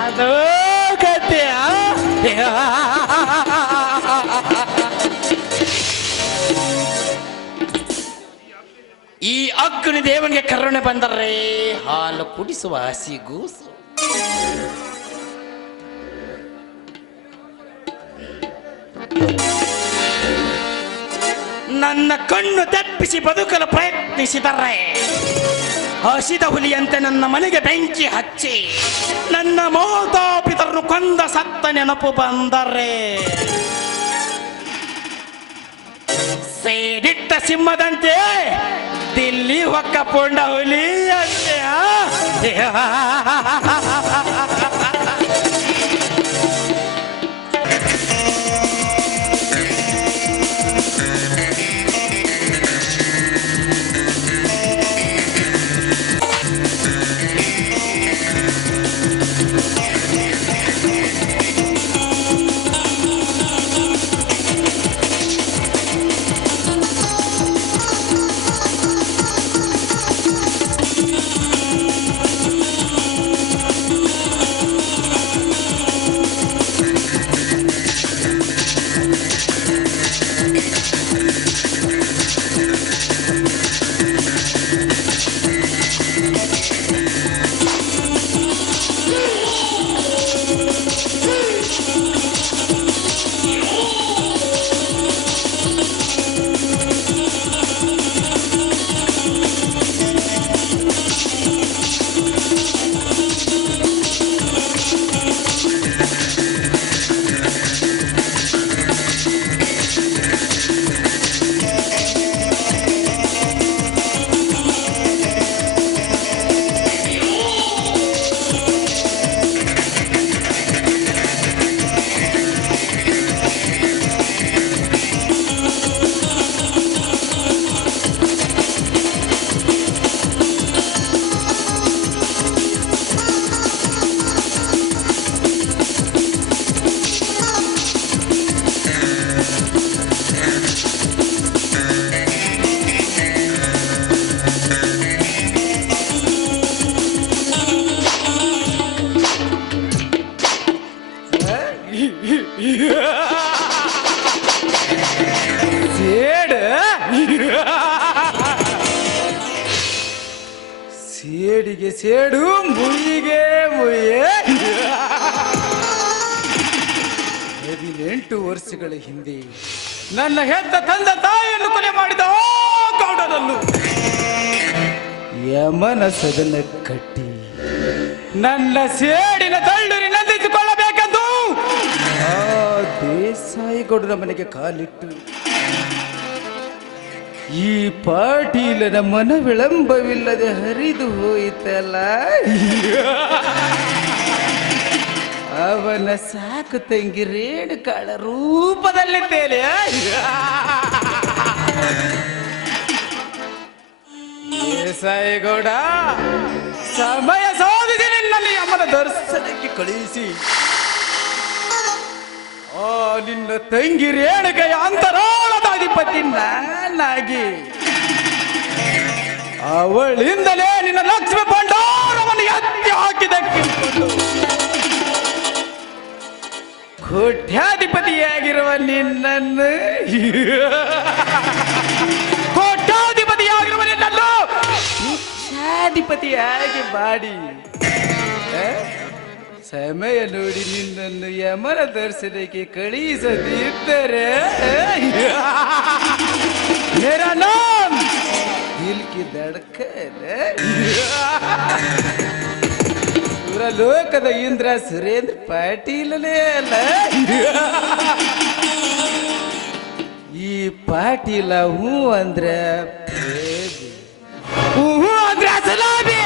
ಅದು ಗತಿ. ಈ ಅಗ್ನಿ ದೇವನಿಗೆ ಕರುಣೆ ಬಂದರೆ ಹಾಲು ಕುಡಿಸುವ ಹಸಿಗೂಸು. ನನ್ನ ಕಣ್ಣು ತಪ್ಪಿಸಿ ಬದುಕಲು ಪ್ರಯತ್ನಿಸಿದರೆ ಹಸಿದ ಹುಲಿಯಂತೆ ನನ್ನ ಮನೆಗೆ ಬೆಂಕಿ ಹಚ್ಚಿ ನನ್ನ ಮಾತಾಪಿತರನ್ನು ಕೊಂದ ಸತ್ತ ನೆನಪು ಬಂದರೆ ಸೇಡಿಟ್ಟ ಸಿಂಹದಂತೆ ದಿಲ್ಲಿ ಹೊಕ್ಕ ಪೊಂಡ ಹುಲಿ ಅಂತೆ. ಸೇಡಿಗೆ ಸೇಡು, ಮುಯಿಗೆ ಮುಯೆ. 18 ವರ್ಷಗಳ ಹಿಂದೆ ನನ್ನ ಹೆತ್ತ ತಂದ ತಾಯಿಯನ್ನು ಕೊಲೆ ಮಾಡಿದ ಗೌಡನನ್ನು ಯಮನ ಸದನ ಕಟ್ಟಿ ನನ್ನ ಸೇಡಿನ ತಳ್ಳೂರಿ ನಂದಿಸಿಕೊಳ್ಳಬೇಕೆಂದು ಆ ದೇಸಾಯಿ ಗೌಡನ ಮನೆಗೆ ಕಾಲಿಟ್ಟು ಈ ಪಾಟೀಲನ ಮನ ವಿಳಂಬವಿಲ್ಲದೆ ಹರಿದು ಹೋಯಿತಲ್ಲ. ಅವನ ಸಾಕು ತಂಗಿ ರೇಣುಕಾಳ ರೂಪದಲ್ಲಿದ್ದೇನೆ. ದೇಸಾಯಿಗೌಡ, ಸಮಯ ಸಾಧಿಸಿ ನಿನ್ನಲ್ಲಿ ಅಮ್ಮನ ದರ್ಶನಕ್ಕೆ ಕಳುಹಿಸಿ ನಿನ್ನ ತಂಗಿ ರೇಣುಕೆಯ ಅಂತರಾಳದ ಅಧಿಪತಿ ನಾನಾಗಿ ಅವಳಿಂದಲೇ ನಿನ್ನ ಲಕ್ಷ್ಮಿ ಭಂಡಾರವನ್ನು ಎತ್ತಿ ಹಾಕಿದಕ್ಕಿಂತ ಕೋಟ್ಯಾಧಿಪತಿಯಾಗಿರುವ ನಿನ್ನನ್ನು ಭಿಕ್ಷಾಧಿಪತಿಯಾಗಿ ಮಾಡಿ ಸಮಯ ನೋಡಿ ನಿನ್ನನ್ನು ಯಮನ ದರ್ಶನಕ್ಕೆ ಕಳುಹಿಸದಿದ್ದರೆ ಮೇರಾ ನಾಮ್ ದಿಲ್ ಕಿ ಧಡ್ಕನ್. ಸುರಲೋಕದ ಇಂದ್ರ ಸುರೇಂದ್ರ ಪಾಟೀಲನೇ ಅಲ್ಲ, ಈ ಪಾಟೀಲ ಹೂ ಅಂದ್ರೆ ಹೂ ಅಂದ್ರೆ ಸಲಾಬಿ.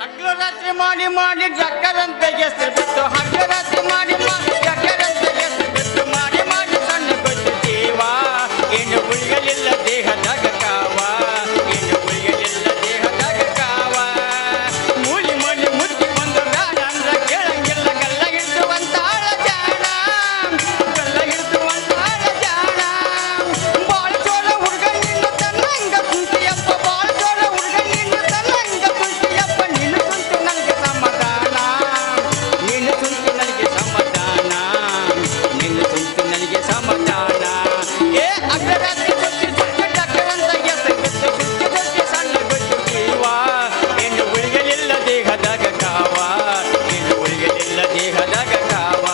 ಹಗ್ಲು ರಾತ್ರಿ ಮಾಡಿ ಮಾಡಿ ಜಕ್ಕರಂತೆ ಹೆಸರು ಬಿಟ್ಟು ಹಗ್ಲು ರಾತ್ರಿ ಮಾಡಿ ಮಾಡಿ ಜಕ್ಕರಂತೆ ಹೆಸರು ಬಿಟ್ಟು ಮಾಡಿ ಮಾಡಿ ಸಣ್ಣ ಗೊತ್ತು ಜೀವ ಏನು ಉಳಿಯಲಿಲ್ಲ ದೇಹದಾಗ ಕಾವ ಏನು ಉಳಿಯಲಿಲ್ಲ ದೇಹದಾಗ ಕಾವ ಮೂಲಿ ಮಣಿ ಮುಚ್ಚಿ ಒಂದು ಬೇಡ ಅಂದ್ರ ಕೇಳಂಗಿಲ್ಲ ಗಲ್ಲ ಹಿಡಿದುವಂತಾಳ ಜಾಣ ಗಲ್ಲ ಹಿಡಿದುವಂತಾಳ ಜಾಣ ಬಾಳ ಚೋಳ ಹುಡುಗ ನಿನ್ನ ತನ್ನಂಗ ಕುಂತಿಯಪ್ಪ ಬಾಳ ಚೋಳ ಹುಡುಗ ನಿನ್ನ ತನ್ನಂಗ ಕುಂತಿಯಪ್ಪ ನಿನ್ನ ಕುಂತು ನನಗೆ ಸಮಾಧಾನ ನಿನ್ನ ಕುಂತು ನನಗೆ ಸಮಾಧಾನ ನಿನ್ನ ಕುಂತು ನನಗೆ ಸಮಾಧಾನ ಏ ಅಗ್ರರಾತ್ರಿ ಸುತ್ತಿ ಸುತ್ತಿ ಡಕ್ಕರಂತ ಎಸೆ ಬಿಟ್ಟು ಸುತ್ತಿ ಸುತ್ತಿ ಸಣ್ಣ ಗೊತ್ತು ಜೀವ ಏನು ಉಳಿಯಲಿಲ್ಲ ದೇಹದಾಗ ಕಾವ ಏನು ಉಳಿಯಲಿಲ್ಲ ದೇಹದಾಗ ಕಾವ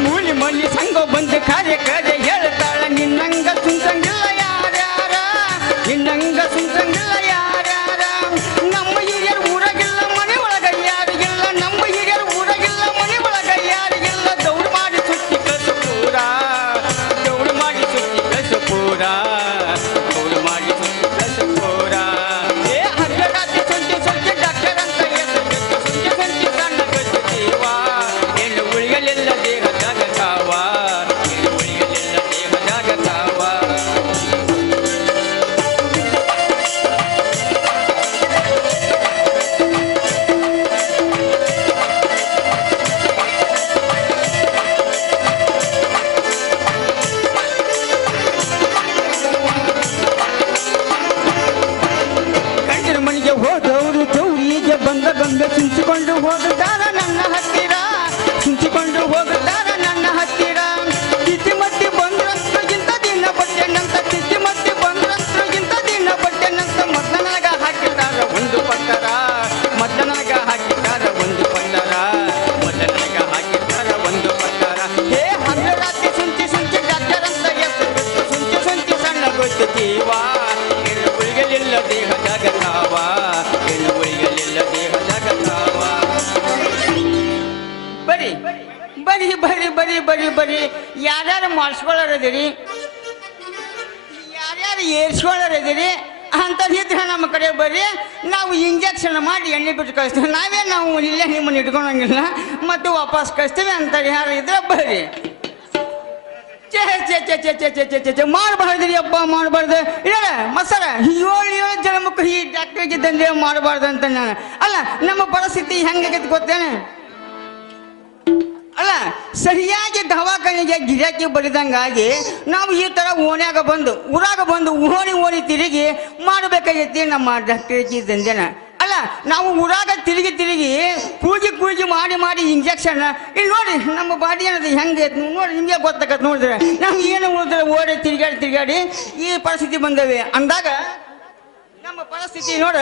ಮೂಲಿ ಮಲ್ಲಿ ಸಂಘ ಬಂದು ಕಾರ್ಯ ಕಾರ್ಯ ಹೇಳ್ತಾಳ ನಿನ್ನಂಗ ಸುಂಕಂಗಿಲ್ಲ ಯಾರ್ಯಾರ ನಿನ್ನಂಗ ಸುಂಕಂಗಿಲ್ಲ ಯಾರ್ಯಾರ ನಮ್ಮ ಹಿರಿಯರು ಊರಾಗಿಲ್ಲ ಮನೆ ಒಳಗ ಯಾರಿಗಿಲ್ಲ ನಮ್ಮ ಹಿರಿಯರು ಊರಾಗಿಲ್ಲ ಮನೆ ಒಳಗ ಯಾರಿಗಿಲ್ಲ ದೌಡ್ ಮಾಡಿ ಸುತ್ತಿ ಕಸು ಪೂರ ದೌಡ್ ಮಾಡಿ ಸುತ್ತಿ ಕಸು ಪೂರ ದೌಡ್ ಮಾಡಿ ಸುತ್ತಿ ಕಸು ಪೂರ ಏ ಹಗ್ಗರಾತ್ರಿ ಸುಂಟಿ ಸುಂಟಿ ಡಾಕ್ಟರ್ ಅಂತ ಹೆಸರು ಬಿಟ್ಟು ಸುಂಟಿ ಸುಂಟಿ ಸಣ್ಣ ಗೊತ್ತು ಜೀವ ಏನು ಉಳಿಯಲಿಲ್ಲ ದೇಹದಾಗ ಕಾವ ಏನು ಉಳಿಯಲಿಲ್ಲ ದೇಹದಾಗ ಕಾವ ಗಂಡನ ಮನೆಗೆ ಹೋದವರು ಚೌರಿಗೆ ಬಂದ ಬಂದ ಸುಂಚಿಕೊಂಡು ಹೋಗುತ್ತಾರ ನನ್ನ ಹತ್ತಿರ ಸುಂಚಿಕೊಂಡು ಹೋಗುತ್ತಾರ ನನ್ನ ಹತ್ತಿರ ತಿಥಿ ಮತ್ತಿ ಬಂದ್ರಂತೂ ಇಂಥ ದಿನ ಬಟ್ಟೆನಂತ ತಿಥಿ ಮತ್ತಿ ಬಂದ್ರಂತೂ ಇಂಥ ದಿನ ಬಟ್ಟೆನಂತ ಮೊದ್ಲ ನನಗ ಹಾಕಿರ್ತಾರ ಒಂದು ಪತ್ತರ ಮೊದ್ಲ ನನಗ ಹಾಕಿರ್ತಾರ ಒಂದು ಪತ್ತರ ಮೊದ್ಲ ನನಗ ಹಾಕಿರ್ತಾರ ಒಂದು ಪತ್ತರ ಹೇ ಹಗ್ಗ ರಾತ್ರಿ ಸುಂಚಿ ಸುಂಚಿ ಡಾಕ್ಟರ್ ಅಂತ ಹೆಸರು ಬಿಟ್ಟು ಸುಂಚಿ ಸುಂಚಿ ಸಣ್ಣ ಗೊತ್ತು ಜೀವ ಏನು ಉಳಿಯಲಿಲ್ಲ ದೇಹದಾಗ ಕಾವ ಏನು ಉಳಿಯಲಿಲ್ಲ ದೇಹದಾಗ ಕಾವ ಬರಿ ಬರಿ ಬರಿ ಬರಿ ಬರಿ ಬರಿ ಯಾರ್ಯಾರು ಮಾಡಿಸ್ಕೊಳ್ಳೋರದಿರಿ ಯಾರ್ಯಾರು ಏರ್ಸ್ಕೊಳ್ಳೋರದಿರಿ ಅಂಥದ್ದಿದ್ರೆ ನಮ್ಮ ಕಡೆ ಬರ್ರಿ ನಾವು ಇಂಜೆಕ್ಷನ್ ಮಾಡಿ ಎಣ್ಣೆ ಬಿಟ್ಟು ಕಳಿಸ್ತೀವಿ ನಾವು ಇಲ್ಲೇ ನಿಮ್ಮನ್ನು ಇಟ್ಕೊಳಂಗಿಲ್ಲ ಮತ್ತು ವಾಪಸ್ ಕಳಿಸ್ತೀವಿ ಅಂತಾರೆ ಯಾರು ಇದ್ರೆ ಬರ್ರಿ ಚೆ ಚೆ ಚೆ ಚೆ ಚೆ ಚೆ ಚೆ ಚೆ ಚೆ ಮಾಡಬಾರ್ದ್ರಿ ಅಪ್ಪ ಮಾಡಬಾರ್ದು ಇಲ್ಲ ಮಸರ ಏಳು ಜನ್ಮಕ್ಕೆ ಈ ಡಾಕ್ಟ್ರಿಗೆ ದಂಧೆ ಮಾಡಬಾರ್ದು ಅಂತ ನಾನು ಅಲ್ಲ ನಮ್ಮ ಪರಿಸ್ಥಿತಿ ಹೆಂಗಾಗೈತೆ ಗೊತ್ತೇನೆ ಅಲ್ಲ ಸರಿಯಾಗಿ ದವಾಖಾನೆಗೆ ಗಿರಾಕಿ ಬರಿದಂಗಾಗಿ ನಾವು ಈ ಥರ ಓಣ್ಯಾಗ ಬಂದು ಊರಾಗ ಬಂದು ಓಣಿ ತಿರುಗಿ ಮಾಡಬೇಕಾಗೈತಿ ನಮ್ಮ ಡಾಕ್ಟ್ರಿಗೆ ದಂಧೆನ ಅಲ್ಲ ನಾವು ಊರಾಗ ತಿರುಗಿ ಕೂಗಿ ಮಾಡಿ ಇಂಜೆಕ್ಷನ್ ಇಲ್ಲಿ ನೋಡಿ ನಮ್ಮ ಬಾಡಿ ಏನದು ಹೆಂಗೆ ನೋಡಿ ನಿಮಗೆ ಗೊತ್ತಾಗತ್ತೆ ನೋಡಿದ್ರೆ ನಮ್ಗೆ ಏನು ಉಳಿದ್ರೆ ಓಡಿ ತಿರುಗಾಡಿ ಈ ಪರಿಸ್ಥಿತಿ ಬಂದವೆ ಅಂದಾಗ ನಮ್ಮ ಪರಿಸ್ಥಿತಿ ನೋಡ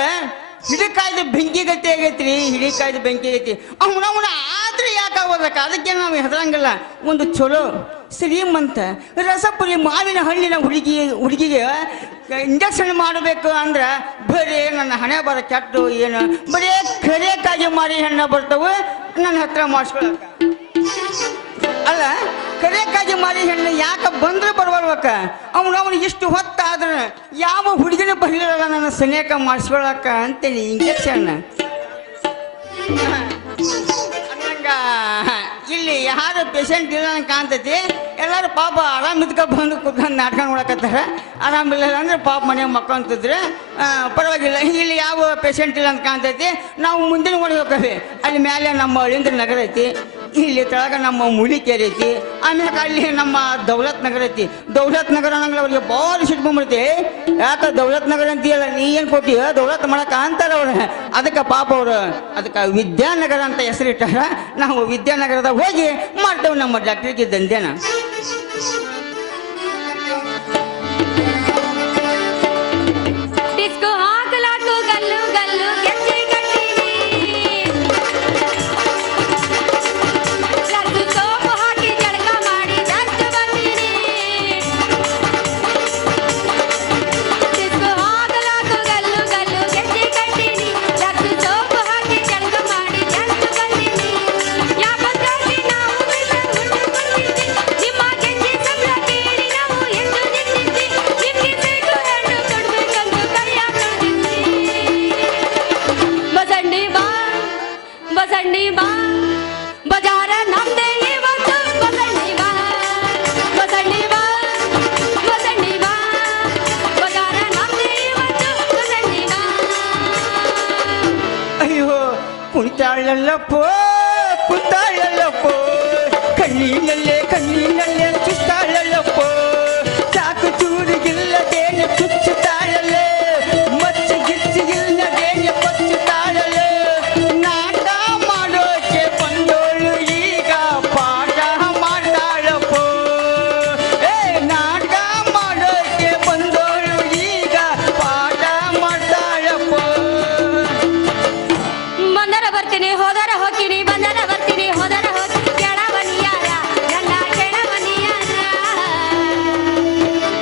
ಹಿಡಿಕಾಯ್ದು ಬೆಂಕಿ ಗತಿ ಆಗೈತ್ರಿ ಹಿಡಿಕಾಯ್ದು ಬೆಂಕಿ ಆಗೈತಿ ಅವನವನ ಆದ್ರೆ ಯಾಕಾಗೋದಕ್ಕ ಅದಕ್ಕೆ ನಾವು ಹೆದರಂಗಿಲ್ಲ ಒಂದು ಚಲೋ ಶ್ರೀಮಂತ ರಸಪುರಿ ಮಾವಿನ ಹಣ್ಣಿನ ಹುಡುಗಿಗೆ ಇಂಜೆಕ್ಷನ್ ಮಾಡಬೇಕು ಅಂದ್ರೆ ಬರೀ ನನ್ನ ಹಣೆ ಬರ ಕೆಟ್ಟು ಏನು ಬರೀ ಕರೆಯಕ್ಕಾಗಿ ಮಾರಿ ಹೆಣ್ಣ ಬರ್ತಾವೆ ನನ್ನ ಹತ್ರ ಮಾಡಿಸ್ಕೊಳಕ ಅಲ್ಲ ಕರೆಯಕ್ಕಾಗಿ ಮಾರಿ ಹೆಣ್ಣು ಯಾಕೆ ಬಂದ್ರೆ ಬರ್ಬಾರ್ಬೇಕ ಅವನು ಇಷ್ಟು ಹೊತ್ತಾದ್ರೆ ಯಾವ ಹುಡುಗಿನ ಬರಲಿಲ್ಲ ನನ್ನ ಸನೇಕ ಮಾಡಿಸ್ಕೊಳಕ ಅಂತೇಳಿ ಇಂಜೆಕ್ಷನ್ ಅನ್ನಂಗ ಇಲ್ಲಿ ಯಾರು ಪೇಷಂಟ್ ಇಲ್ಲ ಅಂತ ಕಾಣ್ತೈತಿ ಎಲ್ಲರೂ ಪಾಪ ಆರಾಮಿದ್ಕ ಬಂದು ಕುತ್ಕೊಂಡು ನಾಟಕ ನೋಡಕತ್ತಾರ ಆರಾಮಿಲ್ಲ ಅಂದ್ರೆ ಪಾಪ ಮನೆಯಾಗ ಮಕ್ಕಂತಿದ್ರೆ ಪರವಾಗಿಲ್ಲ ಇಲ್ಲಿ ಯಾವ ಪೇಷಂಟ್ ಇಲ್ಲ ಅಂತ ಕಾಣ್ತೈತಿ ನಾವು ಮುಂದಿನ ಓಡಿ ಹೋಗ್ತೇವೆ ಅಲ್ಲಿ ಮೇಲೆ ನಮ್ಮ ಅಳಿಂದ್ರ ನಗರ ಐತಿ ಇಲ್ಲಿ ತಳಗ ನಮ್ಮ ಮೂಲಿಕೆರೆ ಐತಿ ಆಮ್ಯಾಗ ಅಲ್ಲಿ ನಮ್ಮ ದೌಲತ್ ನಗರ ಐತಿ ದೌಲತ್ ನಗರ ಅನ್ನಂಗಿಲ್ಲ ಅವ್ರಿಗೆ ಭಾಳ ಸಿಟ್ಟು ಬಂದ್ಬಿಡ್ತಿ ಯಾಕೆ ದೌಲತ್ ನಗರ ಅಂತೀಯಲ್ಲ ನೀ ಏನು ಕೊಟ್ಟಿಯ ದೌಲತ್ ಮಾಡಕ ಅಂತಾರ ಅವ್ರು ಅದಕ್ಕೆ ಪಾಪ ಅವರು ಅದಕ್ಕೆ ವಿದ್ಯಾನಗರ ಅಂತ ಹೆಸರಿಟ್ಟಾರ ನಾವು ವಿದ್ಯಾನಗರದಾಗ ಹೋಗಿ ಮಾಡ್ತೇವೆ ನಮ್ಮ ಡಾಕ್ಟ್ರಿಗೆ ದಂಧೆನ ಡಿಸ್ಕೋ ಹಾಕಲಾಕು ಗಲ್ಲು ಗಲ್ಲು ಗೆಜ್ಜೆ ಕಟ್ಟಿನಿ ಲಡ್ಡು ಸೋಪು ಹಾಕಿ ಜಳಕ ಮಾಡಿ ಜಸ್ಟ್ ಬಂದಿನಿ ಡಿಸ್ಕೋ ಹಾಕಲಾಕು ಗಲ್ಲು ಗಲ್ಲು ಗೆಜ್ಜೆ ಕಟ್ಟಿನಿ ಲಡ್ಡು ಸೋಪು ಹಾಕಿ ಜಳಕ ಮಾಡಿ ಜಸ್ಟ್ ಬಂದಿನಿ ಯಾಪತ್ರಾಸಿ ಕುಂತಾಳಲ್ಲಪ್ಪೋ ಕುಂತಾಳಲ್ಲಪ್ಪೋ ಕಣ್ಣಿನಲ್ಲೇ ಚುತ್ತಾಳಲ್ಲಪ್ಪೋ ಸಾಕು ಚೂರಿಗಿಲ್ಲದೇನೆ ಚುಚ್ಚುತ್ತಾಳಲ್ಲೇ ಮಚ್ಚು ಗಿಚ್ಚಿಗಿಲ್ಲದೇನೆ ಕೊಚ್ಚುತ್ತಾಳಲ್ಲೇ ನಾಟ ಮಾಡೋಕೆ ಬಂದೋಳು ಈಗ ಪಾಠ ಮಾಡ್ತಾಳಪ್ಪೋ ನಾಟ ಮಾಡೋಕೆ ಬಂದೋಳು ಈಗ ಪಾಠ ಮಾಡ್ತಾಳಪ್ಪೋ ಬಂದರ ಬರ್ತೀನಿ ಹೋದರ ಹೋಗ್ತೀನಿ ಬಂದರ ಬರ್ತೀನಿ ಹೋದರ ಹೋಗಿ ಕೆಳವನಿಯಾರ ನನ್ನ ಕೆಳವನಿಯಾರ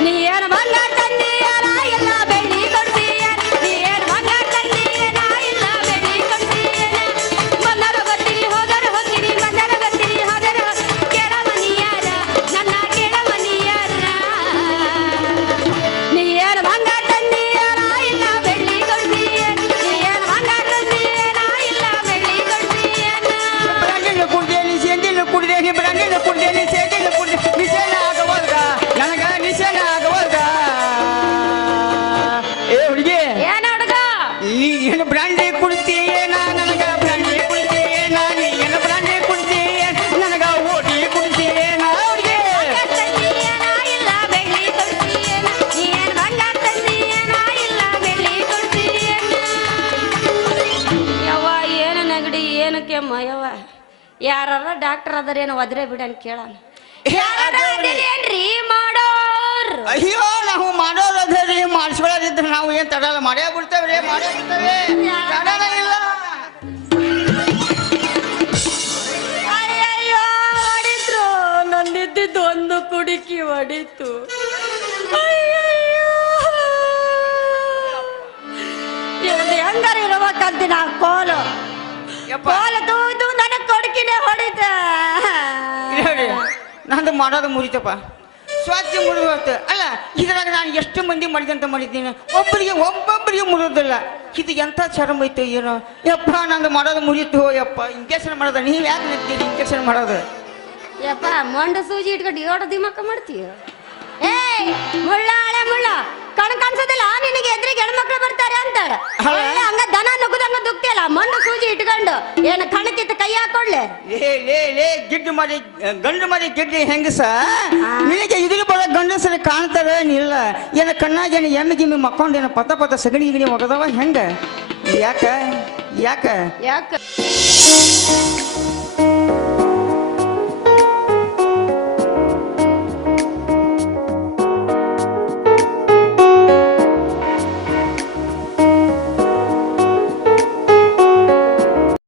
ನೀ ಏನು ಬಂಗಾರ ತಂದೀಯನ ಇಲ್ಲ ಬೆಳ್ಳಿ ಕೊಡ್ತೀಯನ ನೀ ಏನು ಬಂಗಾರ ತಂದೀಯನ ಇಲ್ಲ ಬೆಳ್ಳಿ ಕೊಡ್ತೀಯನ ಬಂದರ ಬರ್ತೀನಿ ಹೋದರ ಹೋಗ್ತೀನಿ ಬಂದರ ಬರ್ತೀನಿ ಹೋದರ ಕೆಳವನಿಯಾರ ನನ್ನ ಕೆಳವನಿಯಾರ ನೀ ಏನು ಬಂಗಾರ ತಂದೀಯನ ಇಲ್ಲ ಬೆಳ್ಳಿ ಕೊಡ್ತೀಯನ ನೀ ಏನು ಬಂಗಾರ ತಂದೀಯನ ಇಲ್ಲ ಬೆಳ್ಳಿ ಕೊಡ್ತೀಯನ ಬ್ರಾಂಡಿನ ಕುಡ್ದೇನಿ ಸೇಂದಿನ ಕುಡ್ದೇನಿ ಬ್ರಾಂಡಿನ ಕುಡ್ದೇನಿ ಸೇಂದಿನ ಕುಡ್ದೆ ನಿಶೇನ ಆಗವಲ್ಗ ನನಗ ನಿಶೇನ ಆಗವಲ್ಗ ಏ ಹುಡುಗಿ ಏನ್ ಹುಡುಗ ನೀ ಏನು ಬ್ರಾಂಡಿ ಕುಡ್ತೀಯೇನ ನನಗ ಬ್ರಾಂಡಿ ಕುಡ್ತೀಯೇನ ನೀ ಏನು ಬ್ರಾಂಡಿ ಕುಡ್ತೀಯೇನ ನನಗ ಓಟಿ ಕುಡ್ತೀಯೇನ ಹುಡುಗಿ ತಂದೀಯನ ಇಲ್ಲ ಬೆಳ್ಳಿ ಕೊಡ್ತೀಯನ ನೀ ಏನು ಬಂಗಾರ ತಂದೀಯನ ಇಲ್ಲ ಬೆಳ್ಳಿ ಕೊಡ್ತೀಯನ ಯವ್ವ ಏನು ನೆಗಡಿ ಏನು ಕೆಮ್ಮ ಯವ್ವ ಯಾರ ಡಾಕ್ಟರ್ ಅದರೇನು ಒದ್ರೆ ಬಿಡನ್ ಕೇಳೋಣ ಏನ್ರಿ ಮಾಡೋರ್ ಅಯ್ಯೋ ನಾವು ಮಾಡೋದ್ರಿ ಮಾಡಿಸ್ಕೊಳ್ಳೋದಿದ್ರೆ ನಾವು ಏನ್ ತಡಲ್ಲ ಮಾಡೇ ಬಿಡ್ತೇವ್ರಿ ಮಾಡೇ ಬಿಡ್ತೇವೆ ತಡನ ಇಲ್ಲ ಅಯ್ಯಯ್ಯೋ ಹೊಡಿದ್ರು ನಂದಿದ್ದು ಒಂದು ಕುಡುಕಿ ಹೊಡಿತು ಅಯ್ಯಯ್ಯೋ ಇದು ಹೆಂಗಾರ ಇರ್ಬೇಕಂತ ನಾ ಕೋಲು ಯಪ್ಪ. ಕೋಲು ತೂದು ನನಗ್ ಕೊಡುಕಿನೇ ಹೊಡಿತ ಹೇಳಿ ನಂದು ಮಾಡೋದು ಮುರಿತಪ್ಪ ಸ್ವಚ್ಛ ಮುರಿದು ಅಲ್ಲ ಇದ್ರಾಗ ನಾನು ಎಷ್ಟು ಮಂದಿ ಮಾಡಿದಂತ ಮಾಡಿದ್ದೀನಿ ಒಬ್ಬೊಬ್ಬರಿಗೆ ಮುರಿಯೋದಿಲ್ಲ ಇದು ಎಂಥ ಚರ್ಮ ಐತೆ ಏನೋ ಯಪ್ಪ ನಂದು ಮಾಡೋದು ಮುರಿತು ಯಪ್ಪ ಇಂಜೆಕ್ಷನ್ ಮಾಡೋದು ನೀವು ಯಾಕೆ ನಿಂತೀರಿ ಇಂಜೆಕ್ಷನ್ ಮಾಡೋದು ಯಪ್ಪ ಮೊಂಡ ಸೂಜಿ ಇಟ್ಕೊಂಡು ಏಳು ದಿಮಕ್ಕ ಮಾಡ್ತೀಯ ಏಯ್ ಮುಳ್ಳ ಹಳೆ ಮುಳ್ಳ ಕಾಣಿಸೋದಿಲ್ಲ ನಿನಗೆ ಎದುರಿಗೆ ಹೆಣ್ಮಕ್ಳು ಬರ್ತಾರೆ ಅಂತಾಳ ಒಳ್ಳೆ ಹಂಗ ದನ ನುಗ್ಗುದಂಗ ದುಕ್ತಿಯಲ್ಲ ಮೊಂಡ ಸೂಜಿ ಇಟ್ಕೊಂಡು ಏನು ಕಣಕಿತ್ತ ಕೈ ಹಾಕೊಳ್ಳೆ ಲೇ ಗಿಡ್ಡು ಮಾಡಿ ಗಂಡು ಮಾಡಿ ಗಿಡ್ಡು ಹೆಂಗಸ ನಿನಗೆ ಇದಿಗೆ ಬರೋ ಗಂಡಸರು ಕಾಣ್ತಾರೆ ಇಲ್ಲ ಏನ ಕಣ್ಣಾಗ ಏನು ಎಮ್ಮೆ ಗಿಮ್ಮಿ ಮಕ್ಕೊಂಡೇನು ಪತ ಸಗಣಿ ಗಿಣಿ ಒಗದವ ಹೆಂಗ ಯಾಕ ಯಾಕ